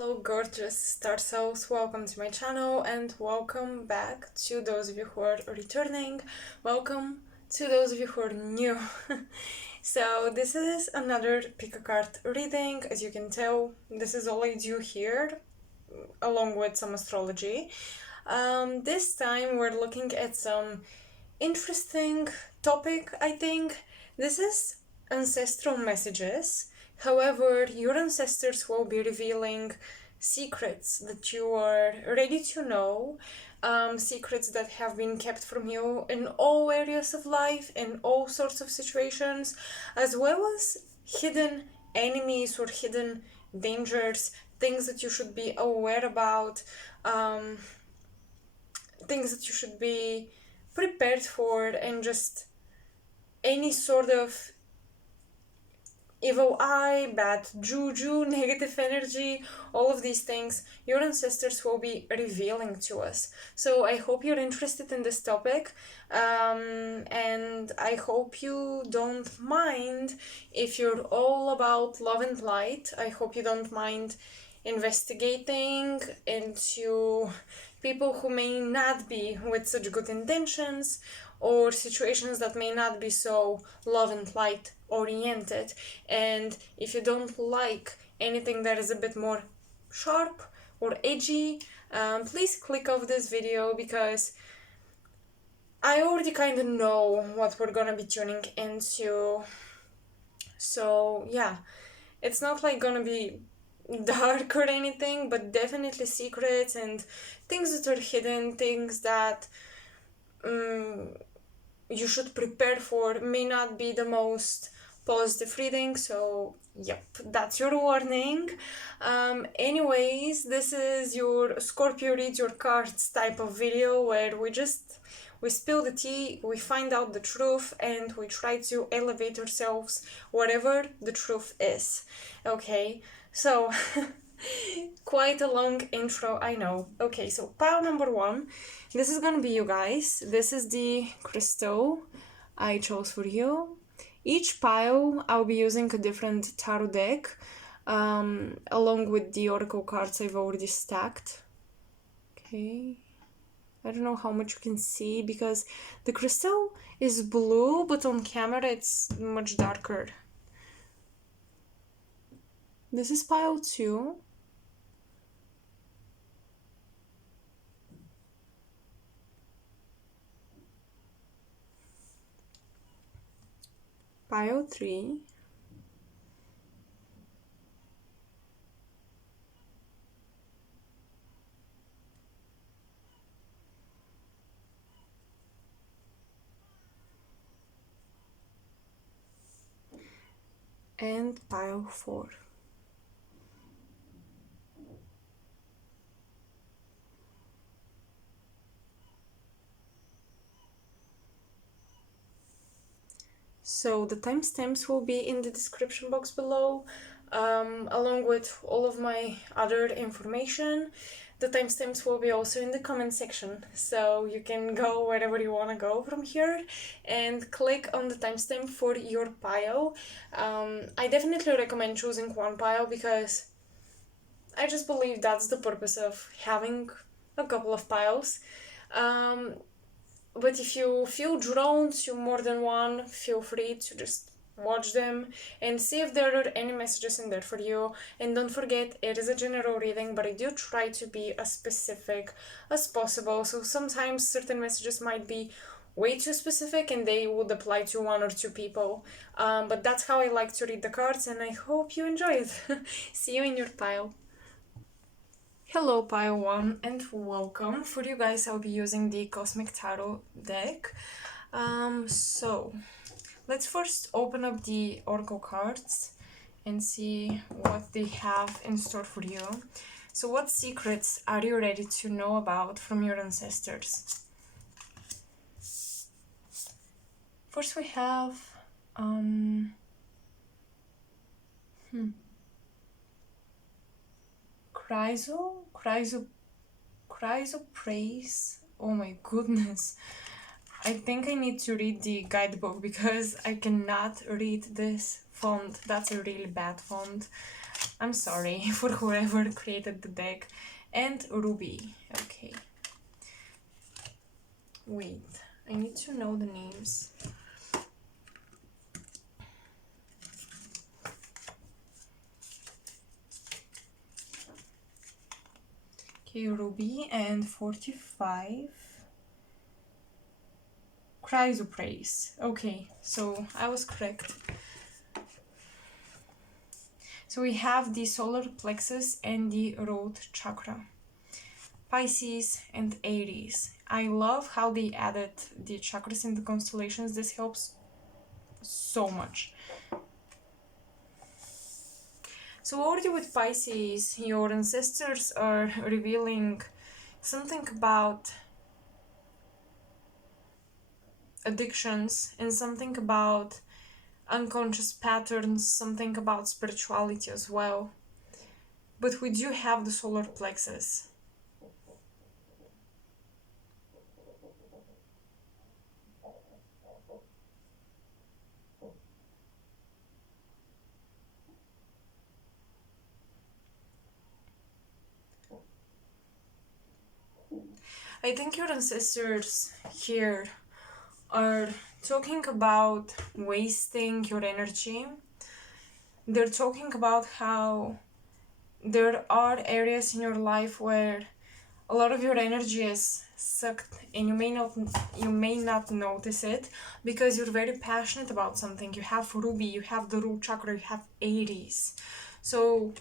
Hello gorgeous star souls, welcome to my channel and welcome back to those of you who are returning. Welcome to those of you who are new. So this is another pick a card reading. As you can tell, this is all I do here along with some astrology. This time we're looking at some interesting topic, I think. This is ancestral messages. However, your ancestors will be revealing secrets that you are ready to know, secrets that have been kept from you in all areas of life, in all sorts of situations, as well as hidden enemies or hidden dangers, things that you should be aware about, things that you should be prepared for, and just any sort of evil eye, bad juju, negative energy, all of these things your ancestors will be revealing to us. So I hope you're interested in this topic, and I hope you don't mind if you're all about love and light. I hope you don't mind investigating into people who may not be with such good intentions, or situations that may not be so love and light oriented. And if you don't like anything that is a bit more sharp or edgy, please click off this video, because I already kind of know what we're gonna be tuning into. So yeah, it's not like gonna be dark or anything, but definitely secrets and things that are hidden, things that you should prepare for, may not be the most positive reading. So yep, that's your warning. Anyways, this is your Scorpio read your cards type of video, where we spill the tea, we find out the truth, and we try to elevate ourselves whatever the truth is. Okay, so quite a long intro, I know. Okay, so pile number one, this is gonna be you guys. This is the crystal I chose for you. Each pile I'll be using a different tarot deck, along with the oracle cards I've already stacked. Okay, I don't know how much you can see because the crystal is blue, but on camera it's much darker. This is pile 2. Pile 3. And pile 4. So the timestamps will be in the description box below, along with all of my other information. The timestamps will be also in the comment section, so you can go wherever you want to go from here and click on the timestamp for your pile. I definitely recommend choosing one pile, because I just believe that's the purpose of having a couple of piles. But if you feel drawn to more than one, feel free to just watch them and see if there are any messages in there for you. And don't forget, it is a general reading, but I do try to be as specific as possible. So sometimes certain messages might be way too specific and they would apply to 1 or 2 people. But that's how I like to read the cards, and I hope you enjoy it. See you in your pile. Hello pile 1 and welcome. For you guys I'll be using the Cosmic Tarot deck. So let's first open up the oracle cards and see what they have in store for you. So what secrets are you ready to know about from your ancestors? First we have 𝙿𝙸𝙲𝙺. Oh my goodness. I think I need to read the guidebook, because I cannot read this font. That's a really bad font. I'm sorry for whoever created the deck. And Ruby. Okay. Wait, I need to know the names. Okay, Ruby and 45. Chrysoprase. Okay, so I was correct. So we have the solar plexus and the root chakra. Pisces and Aries. I love how they added the chakras in the constellations. This helps so much. So already with Pisces, your ancestors are revealing something about addictions and something about unconscious patterns, something about spirituality as well. But we do have the solar plexus. I think your ancestors here are talking about wasting your energy. They're talking about how there are areas in your life where a lot of your energy is sucked and you may not notice it because you're very passionate about something. You have Ruby, you have the root chakra, you have Aries. So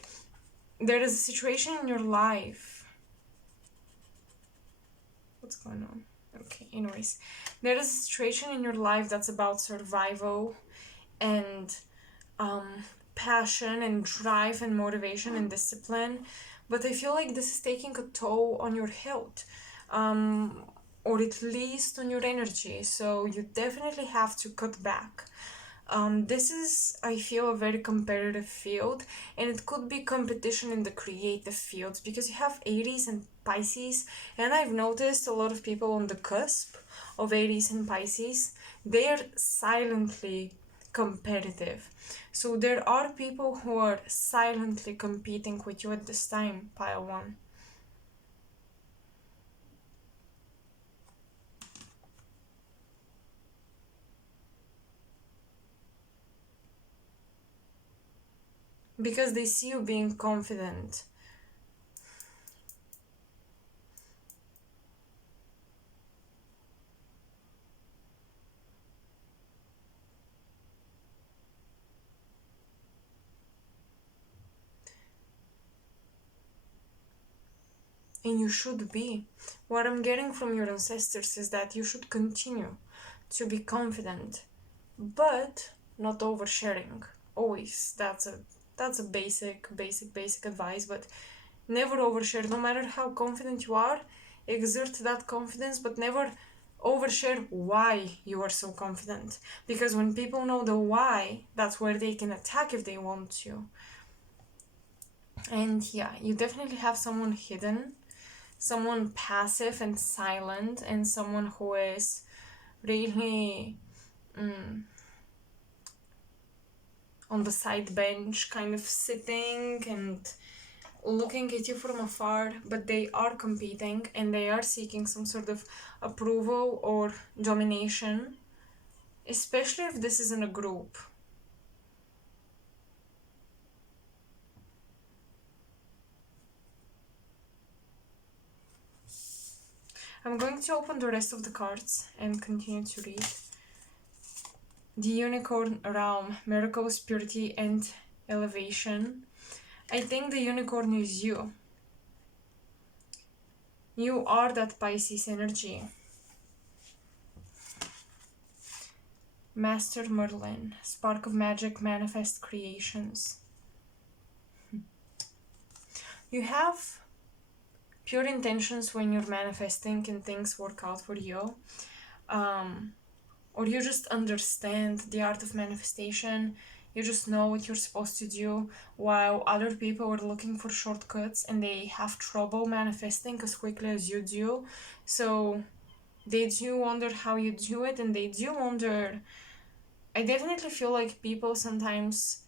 there is a situation in your life. What's going on? Okay, anyways, there is a situation in your life that's about survival and passion and drive and motivation and discipline, but I feel like this is taking a toll on your health, or at least on your energy, so you definitely have to cut back. This is, I feel, a very competitive field, and it could be competition in the creative fields because you have Aries and Pisces, and I've noticed a lot of people on the cusp of Aries and Pisces, they're silently competitive. So there are people who are silently competing with you at this time, pile one. Because they see you being confident. And you should be. What I'm getting from your ancestors is that you should continue to be confident, but not oversharing. Always. That's a basic advice, but never overshare. No matter how confident you are, exert that confidence, but never overshare why you are so confident. Because when people know the why, that's where they can attack if they want to. And yeah, you definitely have someone hidden, someone passive and silent, and someone who is really on the side bench, kind of sitting and looking at you from afar, but they are competing and they are seeking some sort of approval or domination, especially if this is in a group. I'm going to open the rest of the cards and continue to read. The Unicorn Realm, Miracles, Purity, and Elevation. I think the unicorn is you. You are that Pisces energy. Master Merlin, Spark of Magic, Manifest Creations. You have pure intentions when you're manifesting and things work out for you. Or you just understand the art of manifestation. You just know what you're supposed to do, while other people are looking for shortcuts and they have trouble manifesting as quickly as you do. So they do wonder how you do it, and they do wonder. I definitely feel like people sometimes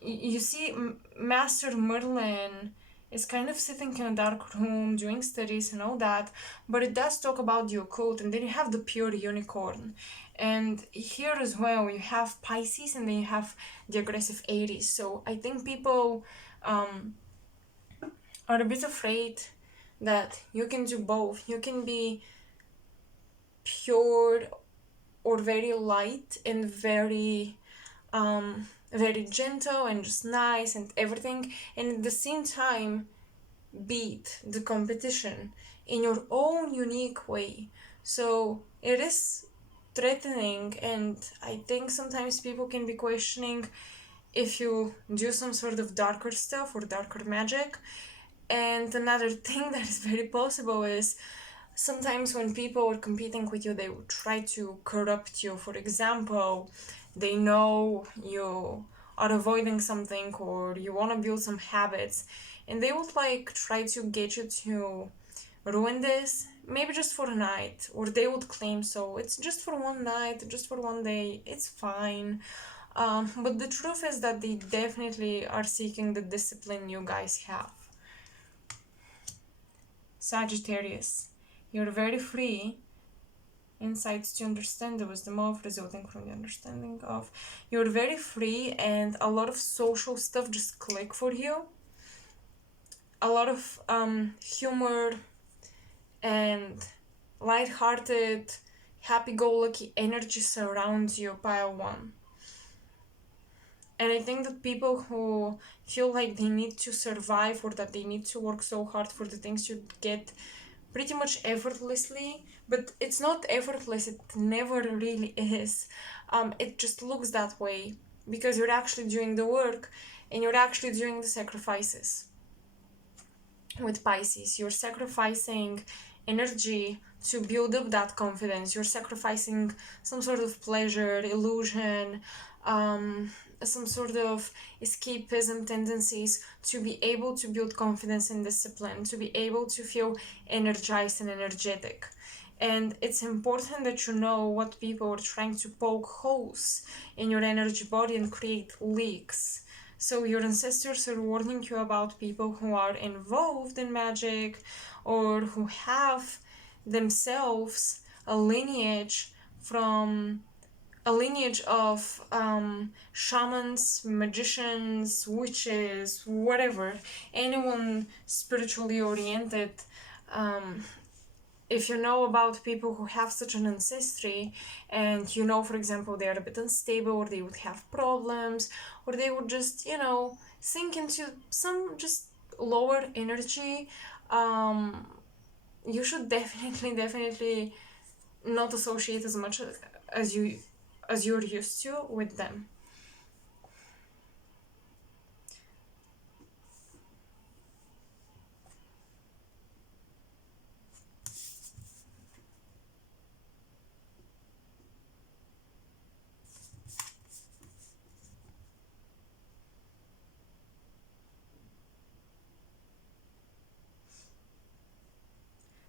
you see, Master Merlin is kind of sitting in a dark room doing studies and all that, but it does talk about the occult. And then you have the pure unicorn, and here as well you have Pisces, and then you have the aggressive Aries. So I think people are a bit afraid that you can do both. You can be pure or very light and very gentle and just nice and everything, and at the same time beat the competition in your own unique way. So it is threatening, and I think sometimes people can be questioning if you do some sort of darker stuff or darker magic. And another thing that is very possible is sometimes when people are competing with you, they will try to corrupt you. For example, they know you are avoiding something or you want to build some habits, and they would like try to get you to ruin this, maybe just for a night, or they would claim so. It's just for one night, just for one day, it's fine. But the truth is that they definitely are seeking the discipline you guys have. Sagittarius, you're very free. Insights to understand the wisdom of, resulting from the understanding of. You're very free, and a lot of social stuff just click for you. A lot of humor and light-hearted, happy-go-lucky energy surrounds you, pile one. And I think that people who feel like they need to survive or that they need to work so hard for the things you get pretty much effortlessly, but it's not effortless, it never really is. It just looks that way because you're actually doing the work and you're actually doing the sacrifices. With Pisces, you're sacrificing energy to build up that confidence. You're sacrificing some sort of pleasure, illusion, some sort of escapism tendencies to be able to build confidence and discipline, to be able to feel energized and energetic. And it's important that you know what people are trying to poke holes in your energy body and create leaks. So your ancestors are warning you about people who are involved in magic or who have themselves a lineage of shamans, magicians, witches, whatever, anyone spiritually oriented. If you know about people who have such an ancestry, and you know, for example, they are a bit unstable, or they would have problems, or they would just, sink into some just lower energy, you should definitely not associate as much as you're used to with them.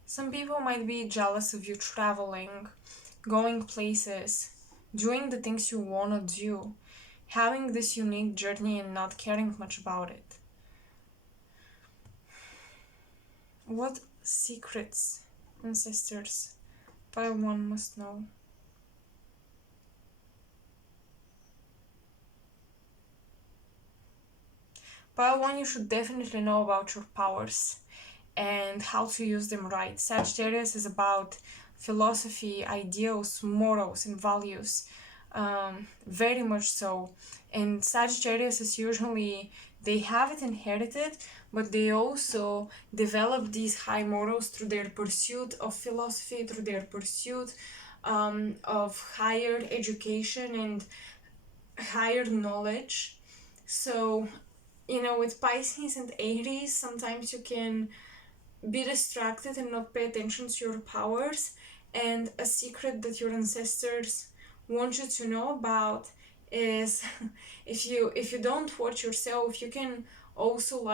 Some people might be jealous of you traveling, going places, doing the things you want to do, having this unique journey and not caring much about it. What secrets, ancestors, pile one must know? Pile one, you should definitely know about your powers and how to use them right. Sagittarius is about philosophy, ideals, morals, and values. Very much so. And Sagittarius is usually, they have it inherited, but they also develop these high morals through their pursuit of philosophy, through their pursuit of higher education and higher knowledge. So, with Pisces and Aries, sometimes you can be distracted and not pay attention to your powers. And a secret that your ancestors want you to know about is if you don't watch yourself, you can also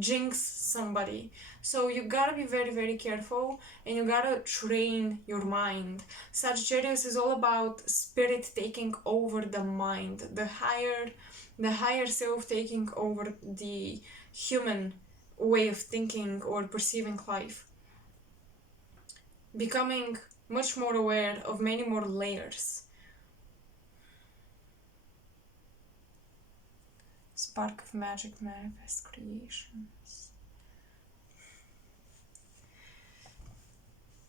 jinx somebody. So you gotta be very, very careful, and you gotta train your mind. Sagittarius is all about spirit taking over the mind. The higher the higher self taking over the human way of thinking or perceiving life, becoming much more aware of many more layers. Spark of magic, manifest creations.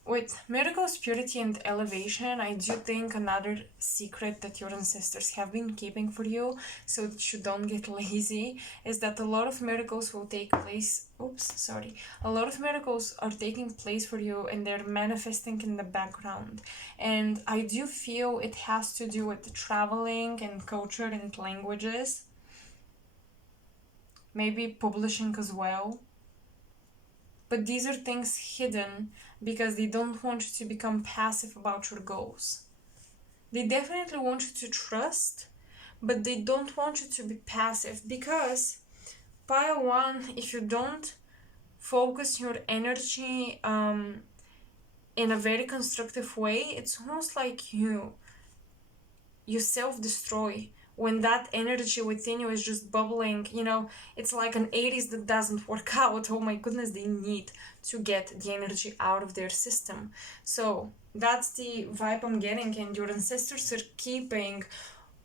With miracles, purity, and elevation, I do think another secret that your ancestors have been keeping for you, so that you don't get lazy, is that a lot of miracles will take place. A lot of miracles are taking place for you, and they're manifesting in the background. And I do feel it has to do with traveling and culture and languages. Maybe publishing as well. But these are things hidden because they don't want you to become passive about your goals. They definitely want you to trust, but they don't want you to be passive, because pile one, if you don't focus your energy in a very constructive way, it's almost like you self-destroy when that energy within you is just bubbling. It's like an Aries that doesn't work out. Oh my goodness, they need to get the energy out of their system. So that's the vibe I'm getting, and your ancestors are keeping,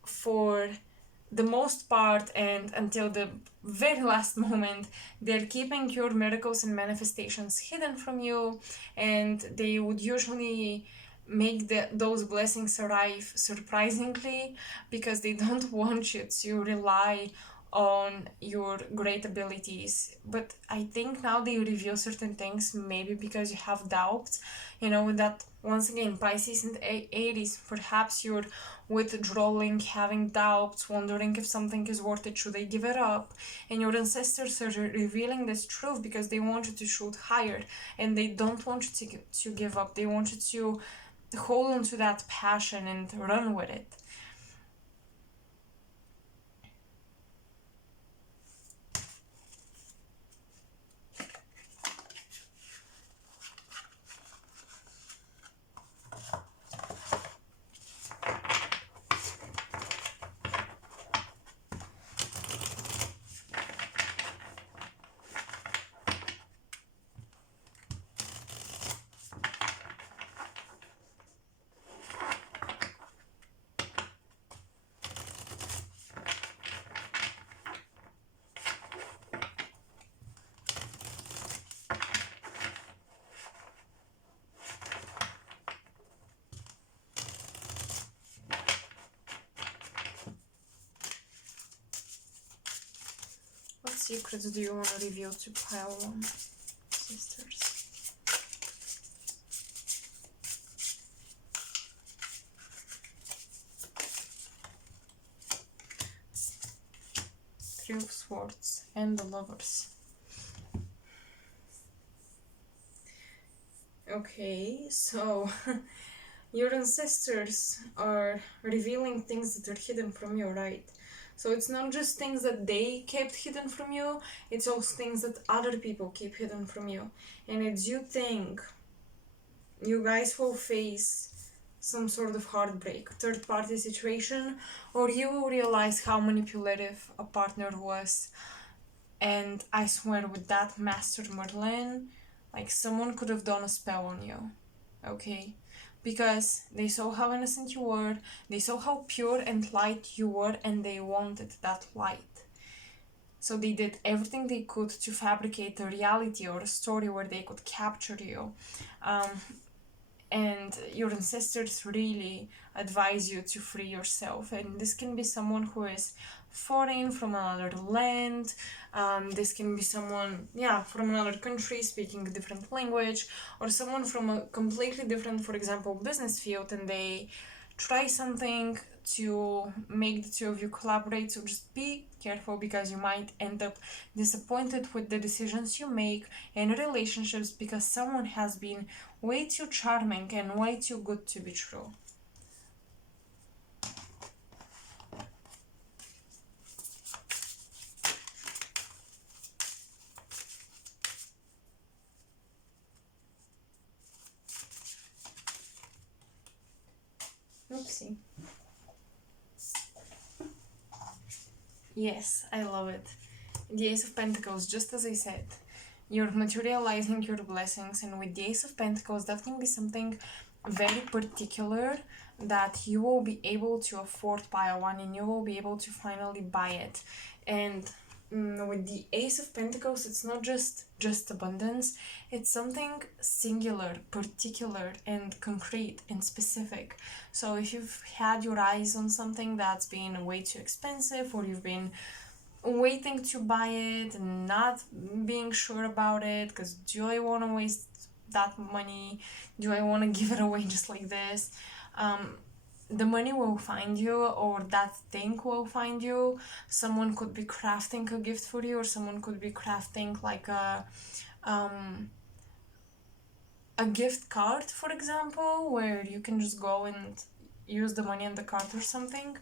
for the most part and until the very last moment, they're keeping your miracles and manifestations hidden from you, and they would usually make those blessings arrive surprisingly, because they don't want you to rely on your great abilities. But I think now they reveal certain things, maybe because you have doubts, that once again, Pisces and Aries, perhaps you're withdrawing, having doubts, wondering if something is worth it, should I give it up? And your ancestors are revealing this truth because they want you to shoot higher, and they don't want you to give up. They want you to hold on to that passion and run with it. What secrets do you want to reveal to pile one, sisters? Three of Swords and the Lovers. Okay, so your ancestors are revealing things that are hidden from you, right? So it's not just things that they kept hidden from you, it's also things that other people keep hidden from you. And it's you think you guys will face some sort of heartbreak, third party situation, or you will realize how manipulative a partner was. And I swear, with that Master Merlin, like, someone could have done a spell on you, okay? Because they saw how innocent you were, they saw how pure and light you were, and they wanted that light. So they did everything they could to fabricate a reality or a story where they could capture you. And your ancestors really advise you to free yourself. And this can be someone who is foreign, from another land. This can be someone, from another country, speaking a different language, or someone from a completely different, for example, business field, and they try something to make the two of you collaborate. So just be careful, because you might end up disappointed with the decisions you make in relationships, because someone has been way too charming and way too good to be true. Oopsie. Yes, I love it. The Ace of Pentacles, just as I said, you're materializing your blessings, and with the Ace of Pentacles, that can be something very particular that you will be able to afford buy one, and you will be able to finally buy it. And with the Ace of Pentacles, it's not just abundance, it's something singular, particular, and concrete and specific. So if you've had your eyes on something that's been way too expensive, or you've been waiting to buy it and not being sure about it, because do I want to waste that money? Do I want to give it away just like this? The money will find you, or that thing will find you. Someone could be crafting a gift for you, or someone could be crafting like a gift card, for example, where you can just go and use the money in the card or something.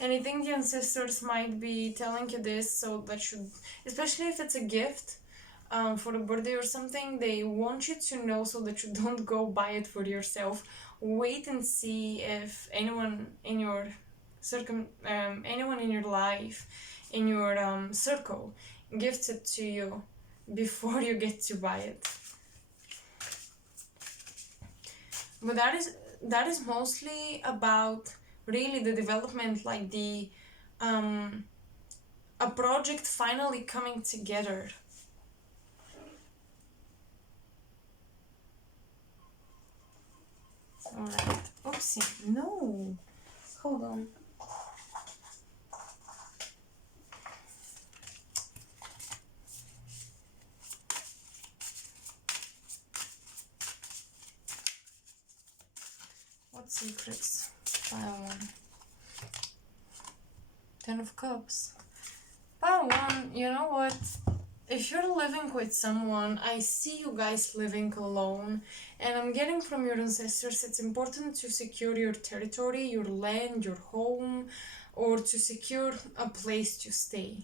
And I think the ancestors might be telling you this, so that should, especially if it's a gift, for a birthday or something, they want you to know so that you don't go buy it for yourself. Wait and see if anyone in your anyone in your life, in your circle, gifts it to you before you get to buy it. But that is mostly about really the development, like the a project finally coming together. Alright. Oopsie. No. Hold on. What secrets? Pile 1. 10 of Cups. Pile 1, you know what? If you're living with someone, I see you guys living alone, and I'm getting from your ancestors it's important to secure your territory, your land, your home, or to secure a place to stay.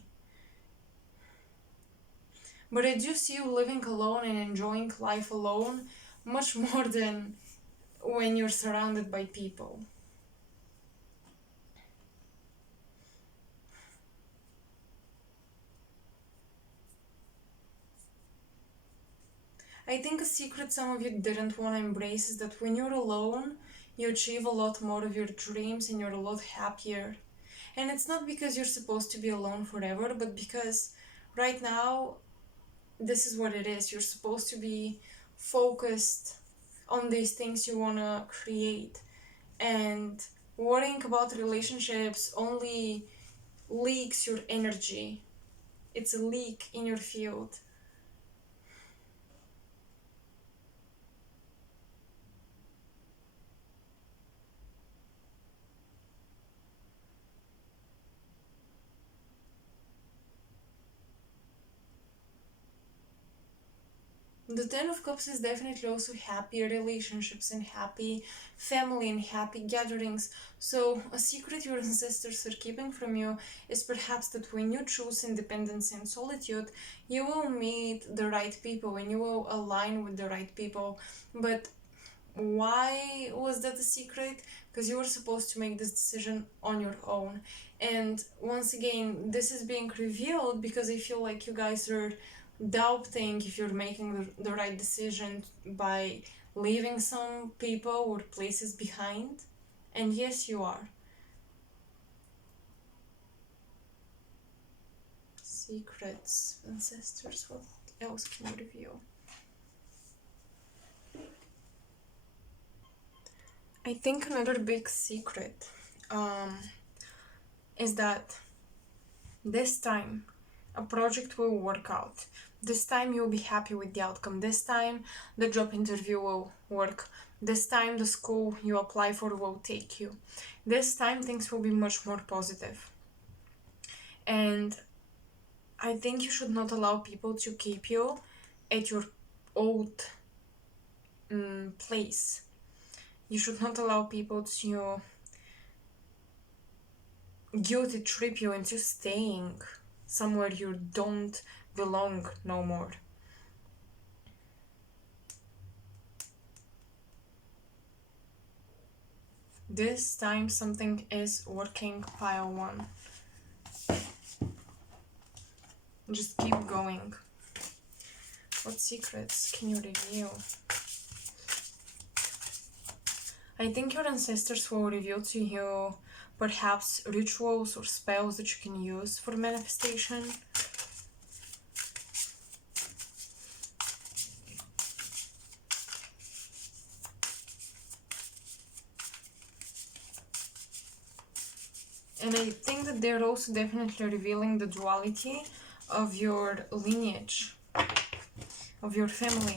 But I do see you living alone and enjoying life alone much more than when you're surrounded by people. I think a secret some of you didn't want to embrace is that when you're alone, you achieve a lot more of your dreams and you're a lot happier. And it's not because you're supposed to be alone forever, but because right now, this is what it is. You're supposed to be focused on these things you want to create. And worrying about relationships only leaks your energy. It's a leak in your field. The Ten of Cups is definitely also happy relationships and happy family and happy gatherings. So a secret your ancestors are keeping from you is perhaps that when you choose independence and solitude, you will meet the right people and you will align with the right people. But why was that a secret? Because you were supposed to make this decision on your own. And once again, this is being revealed because I feel like you guys are doubting if you're making the right decision by leaving some people or places behind. And yes, you are. Secrets, ancestors, what else can you reveal? I think another big secret is that this time a project will work out. This time you'll be happy with the outcome. This time the job interview will work. This time the school you apply for will take you. This time things will be much more positive. And I think you should not allow people to keep you at your old place. You should not allow people to guilty trip you into staying somewhere you don't belong no more. This time something is working, pile 1. Just keep going. What secrets can you reveal? I think your ancestors will reveal to you perhaps rituals or spells that you can use for manifestation. And I think that they're also definitely revealing the duality of your lineage, of your family.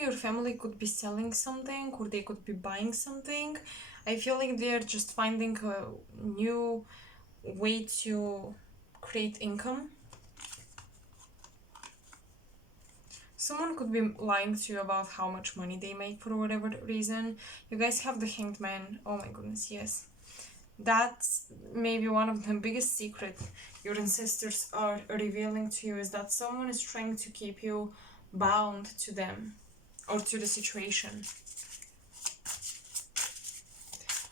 Your family could be selling something, or they could be buying something. I feel like they're just finding a new way to create income. Someone could be lying to you about how much money they make for whatever reason. You guys have the Hanged Man. Oh my goodness, yes. That's maybe one of the biggest secrets your ancestors are revealing to you, is that someone is trying to keep you bound to them or to the situation.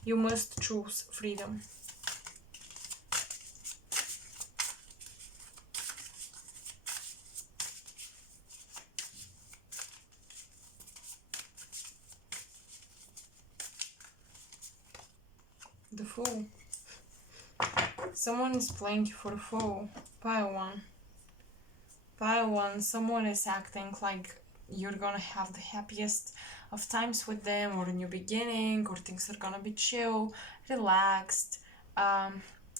You must choose freedom. The Fool. Someone is playing you for a fool. Pile 1. Pile 1. Someone is acting like you're gonna have the happiest of times with them, or a new beginning, or things are gonna be chill, relaxed,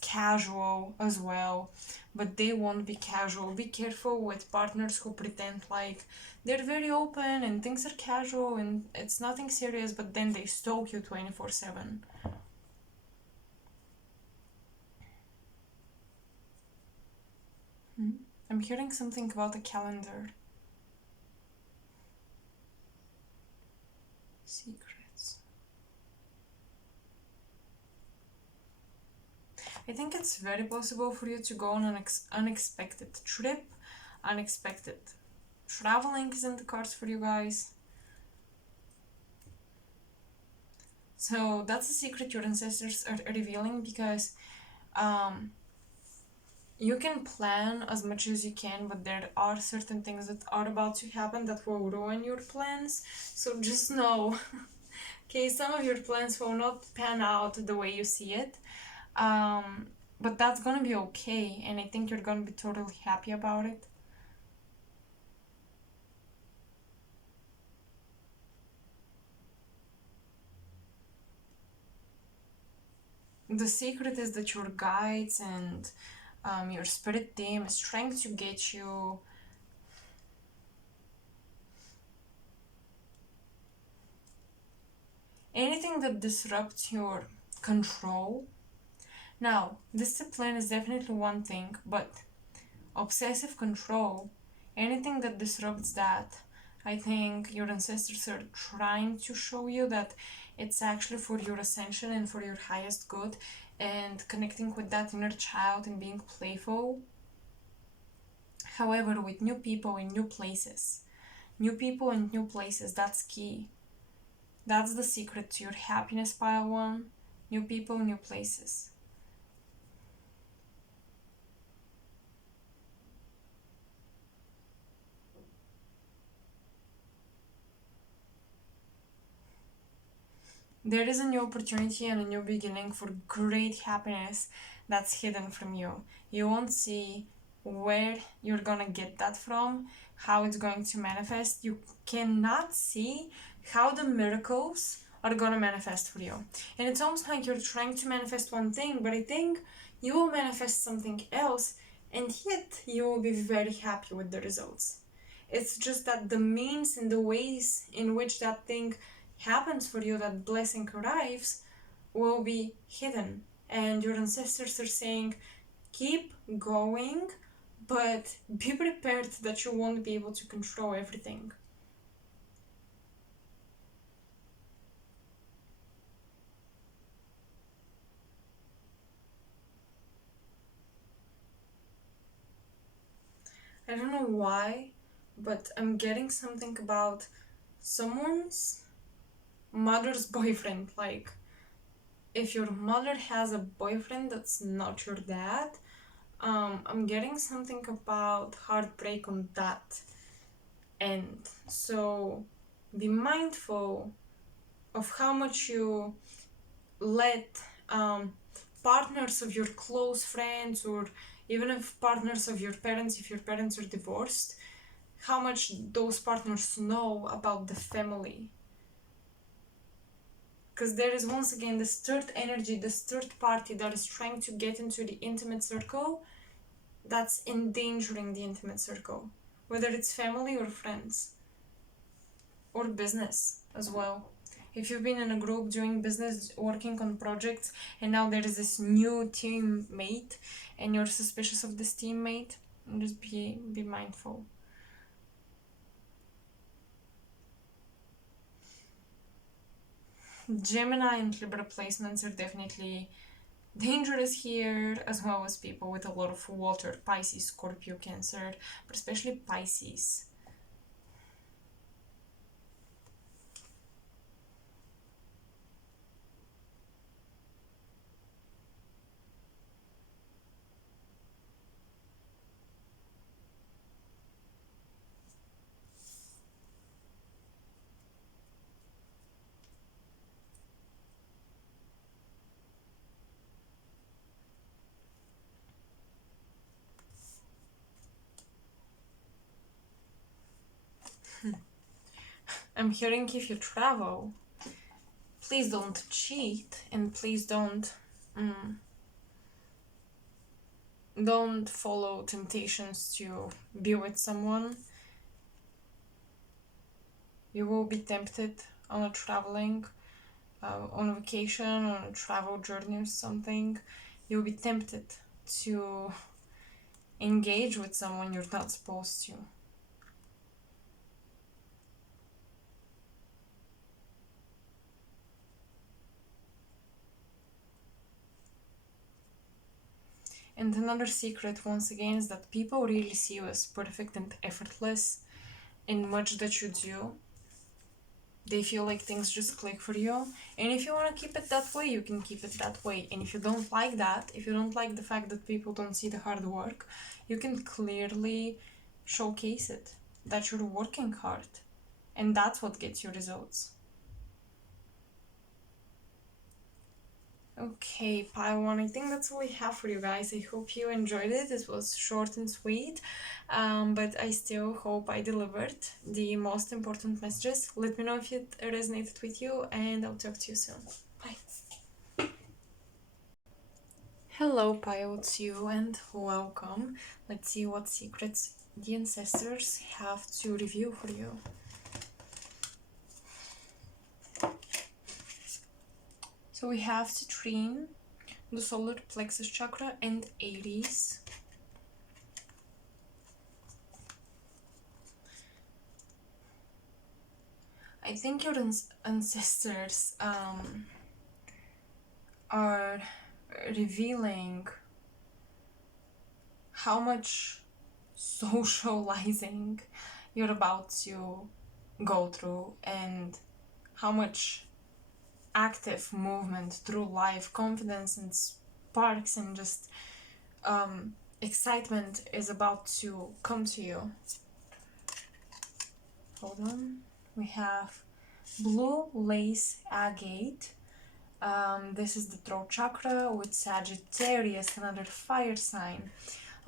casual as well. But they won't be casual. Be careful with partners who pretend like they're very open and things are casual and it's nothing serious, but then they stalk you 24/7. I'm hearing something about a calendar. Secrets. I think it's very possible for you to go on an unexpected trip. Unexpected traveling is in the cards for you guys. So that's a secret your ancestors are revealing, because you can plan as much as you can, but there are certain things that are about to happen that will ruin your plans. So just know, okay, some of your plans will not pan out the way you see it. But that's gonna be okay, and I think you're gonna be totally happy about it. The secret is that your guides and your spirit team is trying to get you anything that disrupts your control. Now, discipline is definitely one thing, but obsessive control, anything that disrupts that, I think your ancestors are trying to show you that it's actually for your ascension and for your highest good, and connecting with that inner child and being playful. However, with new people in new places, that's key. That's the secret to your happiness, pile 1. New people, new places. There is a new opportunity and a new beginning for great happiness that's hidden from you. You won't see where you're gonna get that from, how it's going to manifest. You cannot see how the miracles are gonna manifest for you. And it's almost like you're trying to manifest one thing, but I think you will manifest something else, and yet you will be very happy with the results. It's just that the means and the ways in which that thing happens for you, that blessing arrives, will be hidden. And your ancestors are saying, keep going, but be prepared that you won't be able to control everything. I don't know why, but I'm getting something about someone's mother's boyfriend. Like, if your mother has a boyfriend that's not your dad, I'm getting something about heartbreak on that end. So be mindful of how much you let partners of your close friends, or even if partners of your parents, if your parents are divorced, how much those partners know about the family. Because there is once again this third energy, this third party that is trying to get into the intimate circle, that's endangering the intimate circle, whether it's family or friends or business as well. If you've been in a group doing business, working on projects, and now there is this new teammate and you're suspicious of this teammate, just be mindful. Gemini and Libra placements are definitely dangerous here, as well as people with a lot of water, Pisces, Scorpio, Cancer, but especially Pisces. I'm hearing if you travel, please don't cheat, and please don't follow temptations to be with someone. You will be tempted on a traveling, on a vacation, on a travel journey or something. You'll be tempted to engage with someone you're not supposed to. And another secret, once again, is that people really see you as perfect and effortless in much that you do. They feel like things just click for you. And if you want to keep it that way, you can keep it that way. And if you don't like that, if you don't like the fact that people don't see the hard work, you can clearly showcase it, that you're working hard. And that's what gets you results. Okay, pile one, I think that's all I have for you guys. I hope you enjoyed it. It was short and sweet, but I still hope I delivered the most important messages. Let me know if it resonated with you, and I'll talk to you soon. Bye. Hello, pile, it's you, and welcome. Let's see what secrets the ancestors have to review for you. So we have citrine, the solar plexus chakra, and Aries. I think your ancestors are revealing how much socializing you're about to go through, and how much active movement through life, confidence and sparks and just excitement is about to come to you. Hold on. We have blue lace agate. This is the throat chakra with Sagittarius, another fire sign.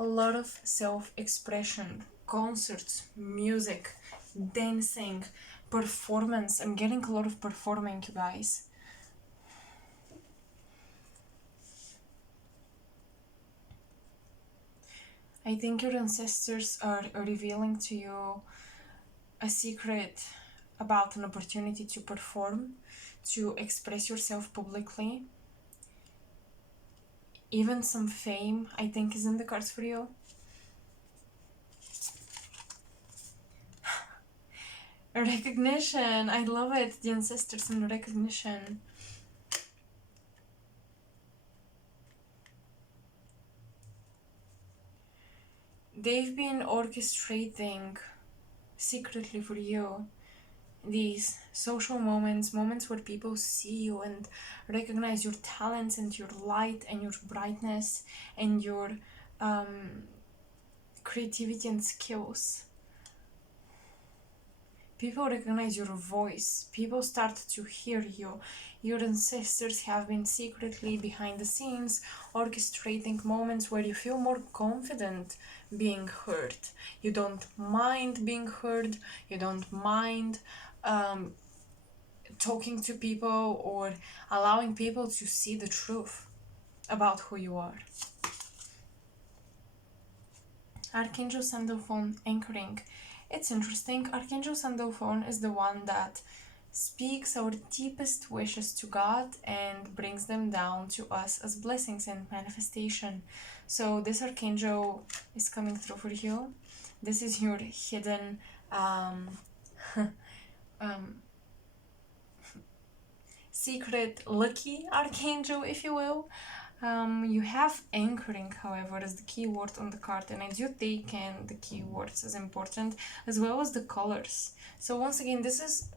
A lot of self-expression, concerts, music, dancing, performance. I'm getting a lot of performing, you guys. I think your ancestors are revealing to you a secret about an opportunity to perform, to express yourself publicly. even some fame, I think, is in the cards for you. Recognition, I love it. The ancestors and recognition. They've been orchestrating secretly for you these social moments, moments where people see you and recognize your talents and your light and your brightness and your creativity and skills. People recognize your voice. People start to hear you. Your ancestors have been secretly behind the scenes orchestrating moments where you feel more confident being heard. You don't mind being heard. You don't mind talking to people or allowing people to see the truth about who you are. Archangel Sandalphon anchoring. It's interesting. Archangel Sandalphon is the one that speaks our deepest wishes to God and brings them down to us as blessings and manifestation. So this archangel is coming through for you. This is your hidden secret lucky archangel, if you will. You have anchoring, however, as the key word on the card, and I do take in the keywords as important, as well as the colors. So once again, this is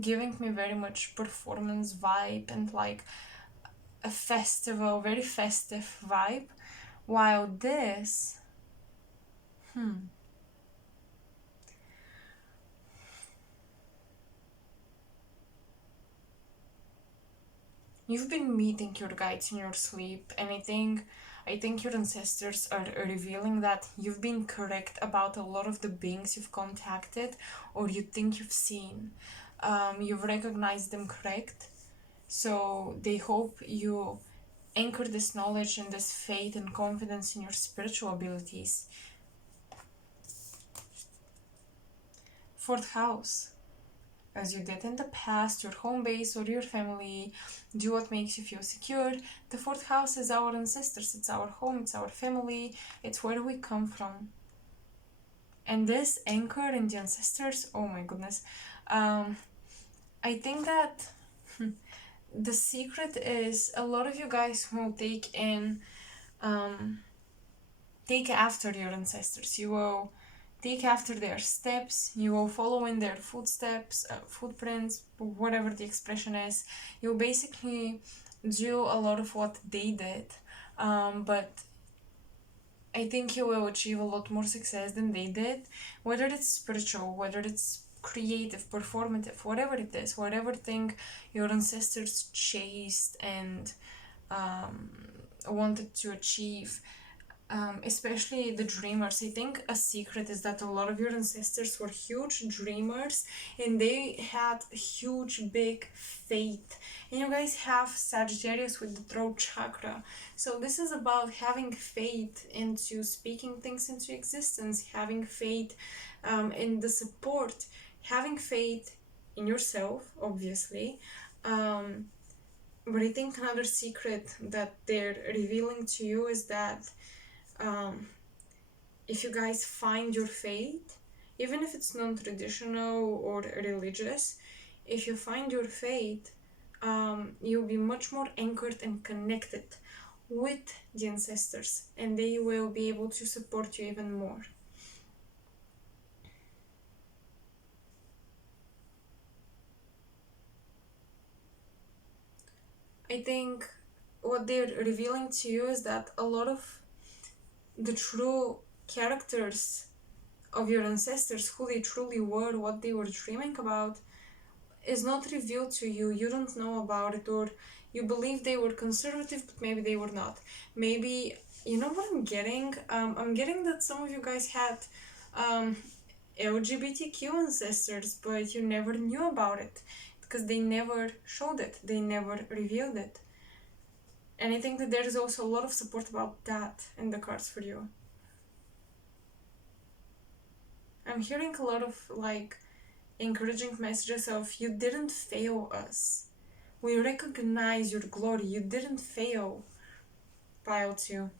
giving me very much performance vibe and like a festival, very festive vibe, while this you've been meeting your guides in your sleep, and I think your ancestors are revealing that you've been correct about a lot of the beings you've contacted or you think you've seen. You've recognized them correct, so they hope you anchor this knowledge and this faith and confidence in your spiritual abilities. Fourth house. As you did in the past, your home base or your family, do what makes you feel secure. The fourth house is our ancestors, it's our home, it's our family, it's where we come from. And this anchor in the ancestors, oh my goodness. I think that the secret is a lot of you guys will take after your ancestors. You will take after their steps, you will follow in their footsteps, footprints, whatever the expression is. You'll basically do a lot of what they did, but I think you will achieve a lot more success than they did, whether it's spiritual, whether it's creative, performative, whatever it is, whatever thing your ancestors chased and wanted to achieve. Especially the dreamers. I think a secret is that a lot of your ancestors were huge dreamers and they had huge big faith, and you guys have Sagittarius with the throat chakra, so this is about having faith into speaking things into existence, having faith in the support, having faith in yourself, obviously. But I think another secret that they're revealing to you is that if you guys find your faith, even if it's non-traditional or religious, if you find your faith, you'll be much more anchored and connected with the ancestors, and they will be able to support you even more. I think what they're revealing to you is that a lot of the true characters of your ancestors, who they truly were, what they were dreaming about, is not revealed to you. You don't know about it, or you believe they were conservative, but maybe they were not. Maybe, you know what I'm getting? I'm getting that some of you guys had LGBTQ ancestors, but you never knew about it because they never showed it, they never revealed it. And I think that there's also a lot of support about that in the cards for you. I'm hearing a lot of like encouraging messages of you didn't fail us. We recognize your glory. You didn't fail. pile 2.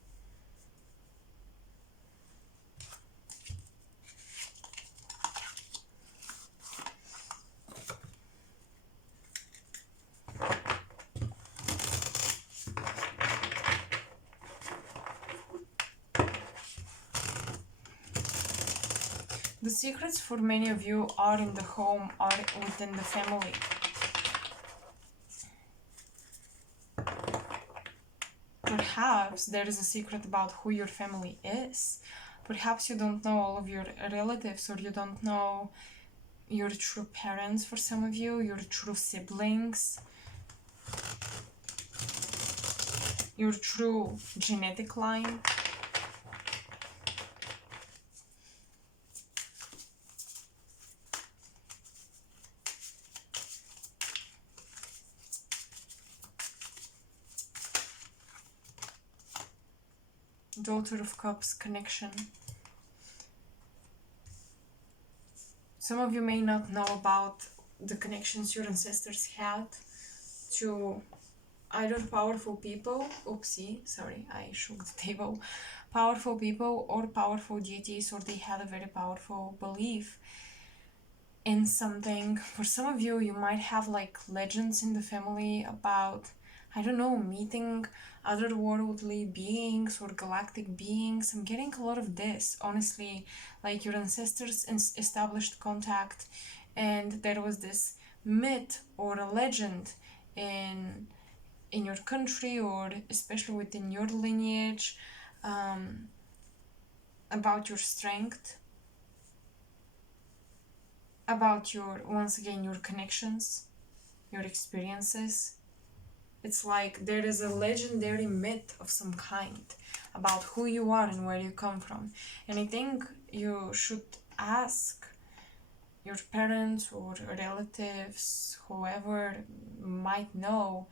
The secrets for many of you are in the home, are within the family. Perhaps there is a secret about who your family is. Perhaps you don't know all of your relatives, or you don't know your true parents for some of you, your true siblings, your true genetic line. Daughter of Cups connection. Some of you may not know about the connections your ancestors had to either powerful people, oopsie, sorry, I shook the table, powerful people or powerful deities, or they had a very powerful belief in something. For some of you, you might have like legends in the family about, I don't know, meeting otherworldly beings or galactic beings. I'm getting a lot of this, honestly, like your ancestors established contact, and there was this myth or a legend in your country, or especially within your lineage, about your strength, about your, once again, your connections, your experiences. It's like there is a legendary myth of some kind about who you are and where you come from. And I think you should ask your parents or relatives, whoever might know,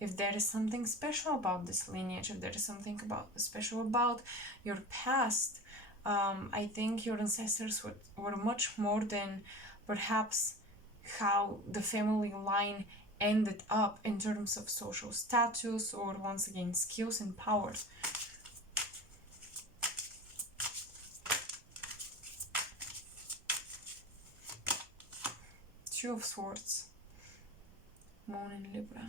if there is something special about this lineage, if there is something special about your past. I think your ancestors were much more than perhaps how the family line ended up in terms of social status, or once again skills and power. Two of Swords, Moon in Libra.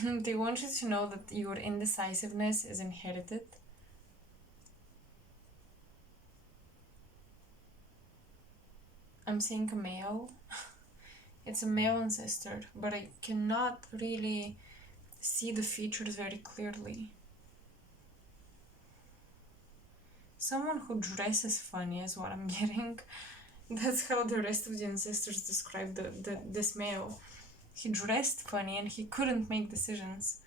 They want you to know that your indecisiveness is inherited. I'm seeing a male. It's a male ancestor, but I cannot really see the features very clearly. Someone who dresses funny is what I'm getting. That's how the rest of the ancestors describe this male. He dressed funny and he couldn't make decisions.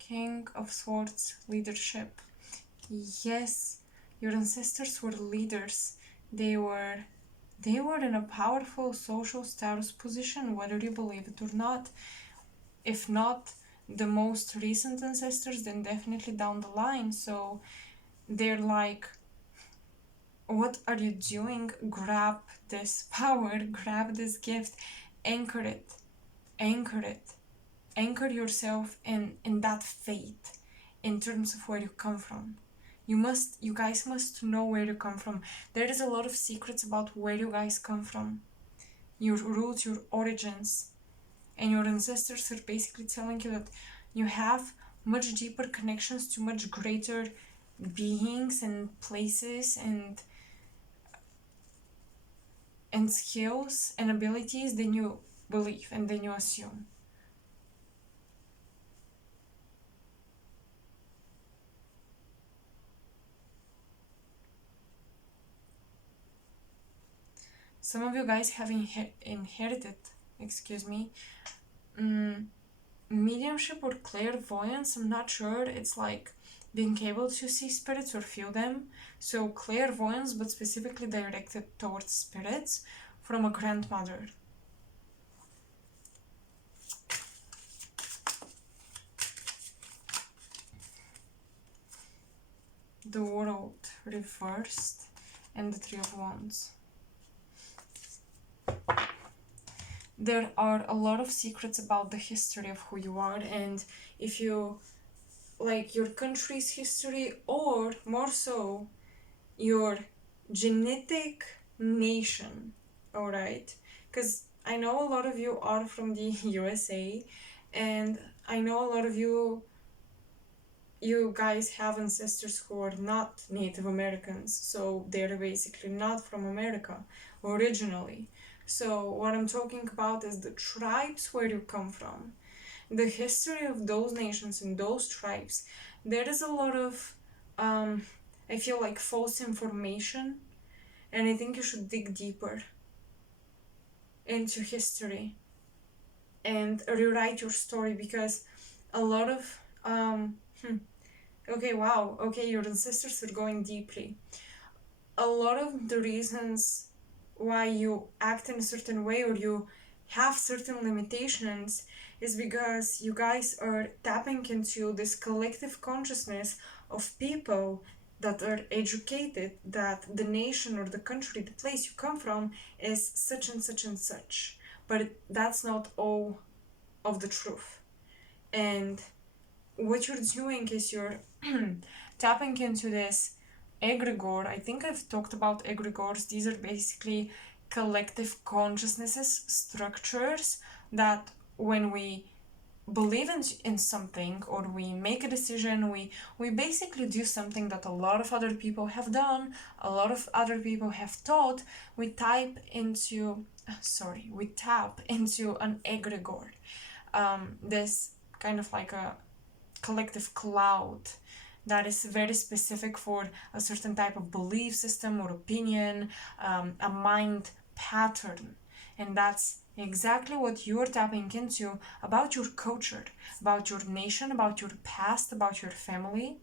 King of Swords, leadership. Yes, your ancestors were leaders. They were in a powerful social status position, whether you believe it or not. If not the most recent ancestors, then definitely down the line. So they're like, what are you doing? Grab this power, grab this gift, anchor it, anchor it. Anchor yourself in that faith in terms of where you come from. You guys must know where you come from. There is a lot of secrets about where you guys come from, your roots, your origins, and your ancestors are basically telling you that you have much deeper connections to much greater beings and places and skills and abilities than you believe and than you assume. Some of you guys have inherited, mediumship or clairvoyance. I'm not sure. It's like being able to see spirits or feel them. So clairvoyance, but specifically directed towards spirits from a grandmother. The World reversed and the Three of Wands. There are a lot of secrets about the history of who you are, and if you like your country's history, or more so your genetic nation, all right? Because I know a lot of you are from the USA, and I know a lot of you guys have ancestors who are not Native Americans, so they're basically not from America originally. So what I'm talking about is the tribes where you come from, the history of those nations and those tribes. There is a lot of I feel like false information, and I think you should dig deeper into history and rewrite your story, because a lot of okay, wow, okay, your ancestors are going deeply. A lot of the reasons why you act in a certain way or you have certain limitations is because you guys are tapping into this collective consciousness of people that are educated, that the nation or the country, the place you come from is such and such and such. But that's not all of the truth. And what you're doing is you're tapping into this egregore. I think I've talked about egregores. These are basically collective consciousnesses, structures that when we believe in something or we make a decision, we basically do something that a lot of other people have done, a lot of other people have taught. We tap into an egregore, this kind of like a collective cloud that is very specific for a certain type of belief system or opinion, a mind pattern. And that's exactly what you're tapping into about your culture, about your nation, about your past, about your family.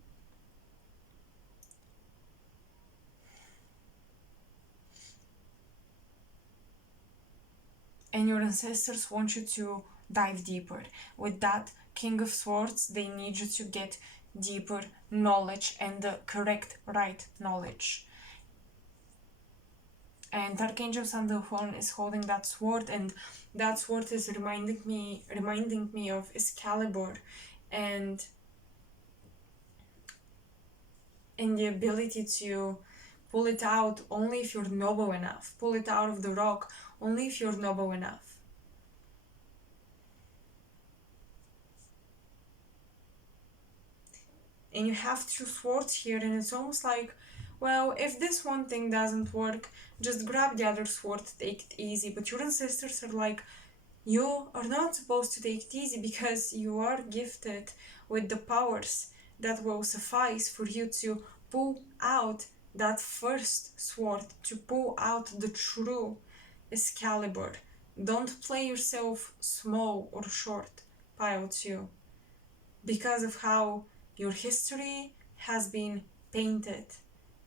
And your ancestors want you to dive deeper. With that King of Swords, they need you to get deeper knowledge and the correct, right knowledge. And Archangel Sandalphon is holding that sword, and that sword is reminding me of Excalibur, and the ability to pull it out only if you're noble enough. Pull it out of the rock only if you're noble enough. And you have two swords here, and it's almost like, well, if this one thing doesn't work, just grab the other sword, take it easy. But your ancestors are like, you are not supposed to take it easy because you are gifted with the powers that will suffice for you to pull out that first sword, to pull out the true Excalibur. Don't play yourself small or short, pile 2, because of how your history has been painted,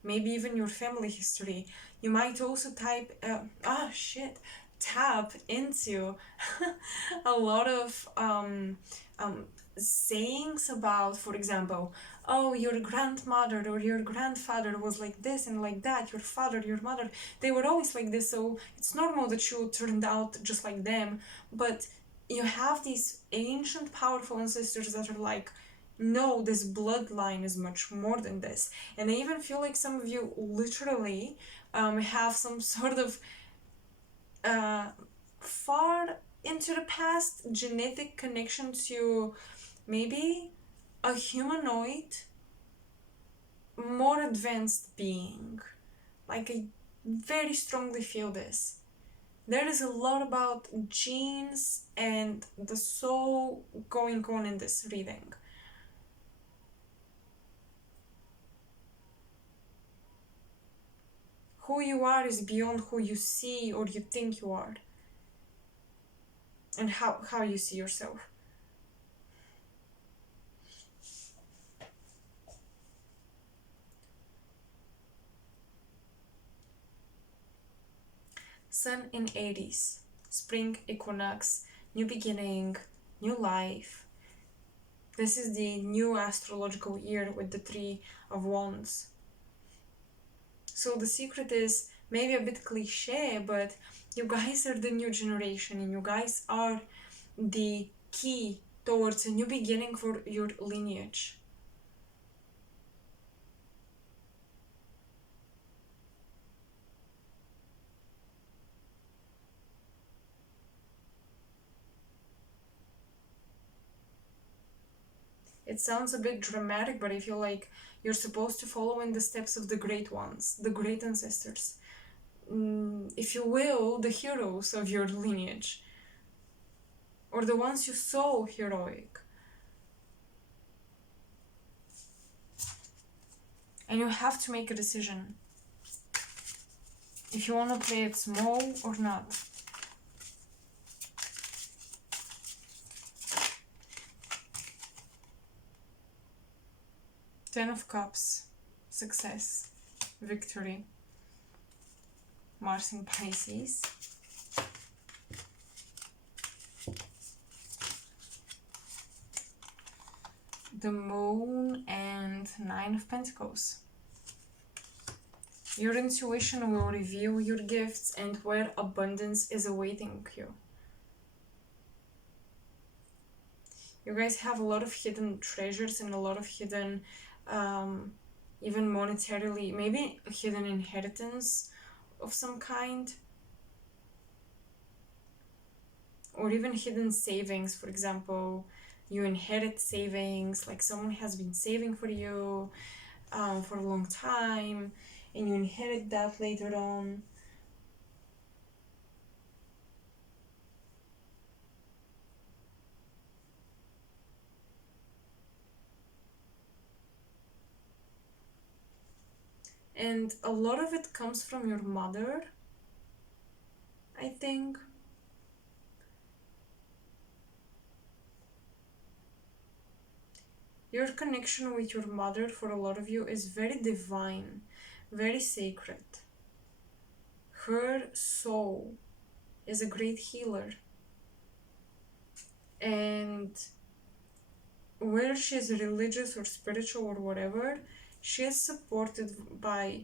maybe even your family history. You might also tap into a lot of sayings about, for example, oh, your grandmother or your grandfather was like this and like that, your father, your mother, they were always like this, so it's normal that you turned out just like them. But you have these ancient powerful ancestors that are like, no, this bloodline is much more than this. And I even feel like some of you literally have some sort of far into the past genetic connection to maybe a humanoid, more advanced being. Like, I very strongly feel this. There is a lot about genes and the soul going on in this reading. Who you are is beyond who you see or you think you are, and how you see yourself. Sun in Aries, spring equinox, new beginning, new life. This is the new astrological year with the Three of Wands. So the secret is maybe a bit cliche, but you guys are the new generation and you guys are the key towards a new beginning for your lineage. It sounds a bit dramatic, but I feel like you're supposed to follow in the steps of the great ones, the great ancestors. If you will, the heroes of your lineage. Or the ones you saw heroic. And you have to make a decision. If you want to play it small or not. Ten of Cups, success, victory, Mars in Pisces, the Moon, and Nine of Pentacles. Your intuition will reveal your gifts and where abundance is awaiting you. You guys have a lot of hidden treasures and a lot of hidden even monetarily, maybe a hidden inheritance of some kind, or even hidden savings. For example, you inherit savings, like someone has been saving for you for a long time, and you inherit that later on. And a lot of it comes from your mother, I think. Your connection with your mother for a lot of you is very divine, very sacred. Her soul is a great healer. And whether she's religious or spiritual or whatever, she is supported by,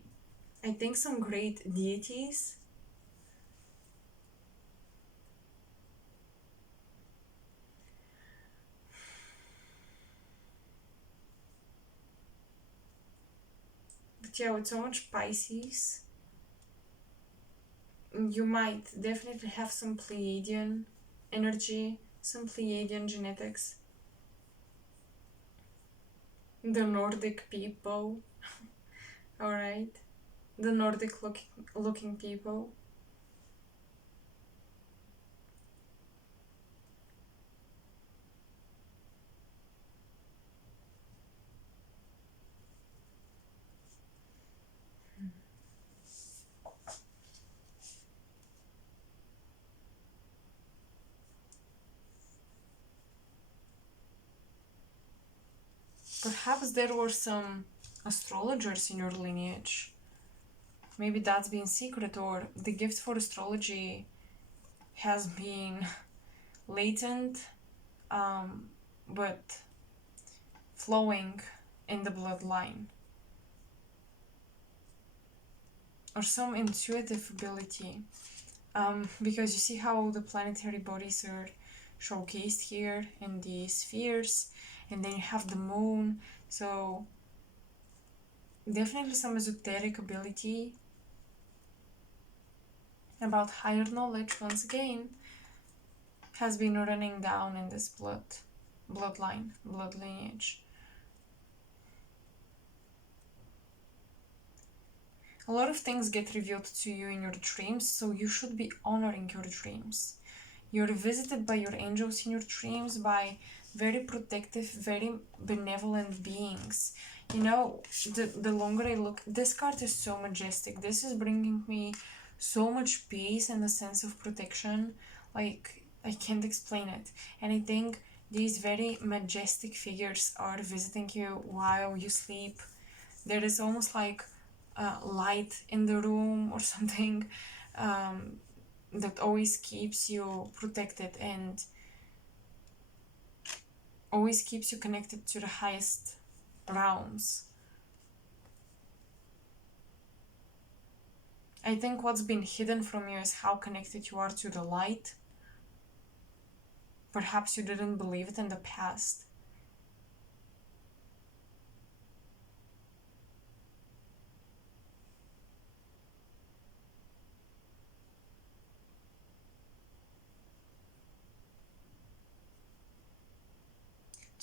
I think, some great deities. But yeah, with so much Pisces, you might definitely have some Pleiadian energy, some Pleiadian genetics. The Nordic people, alright? The Nordic looking people. Perhaps there were some astrologers in your lineage. Maybe that's been secret, or the gift for astrology has been latent, but flowing in the bloodline. Or some intuitive ability. Because you see how the planetary bodies are showcased here in the spheres, and then you have the moon, so definitely some esoteric ability about higher knowledge, once again, has been running down in this blood lineage. A lot of things get revealed to you in your dreams, so you should be honoring your dreams. You're visited by your angels in your dreams, by very protective, very benevolent beings. You know, the longer I look, this card is so majestic. This is bringing me so much peace and a sense of protection. Like, I can't explain it. And I think these very majestic figures are visiting you while you sleep. There is almost like light in the room or something. that always keeps you protected and always keeps you connected to the highest realms. I think what's been hidden from you is how connected you are to the light. Perhaps you didn't believe it in the past.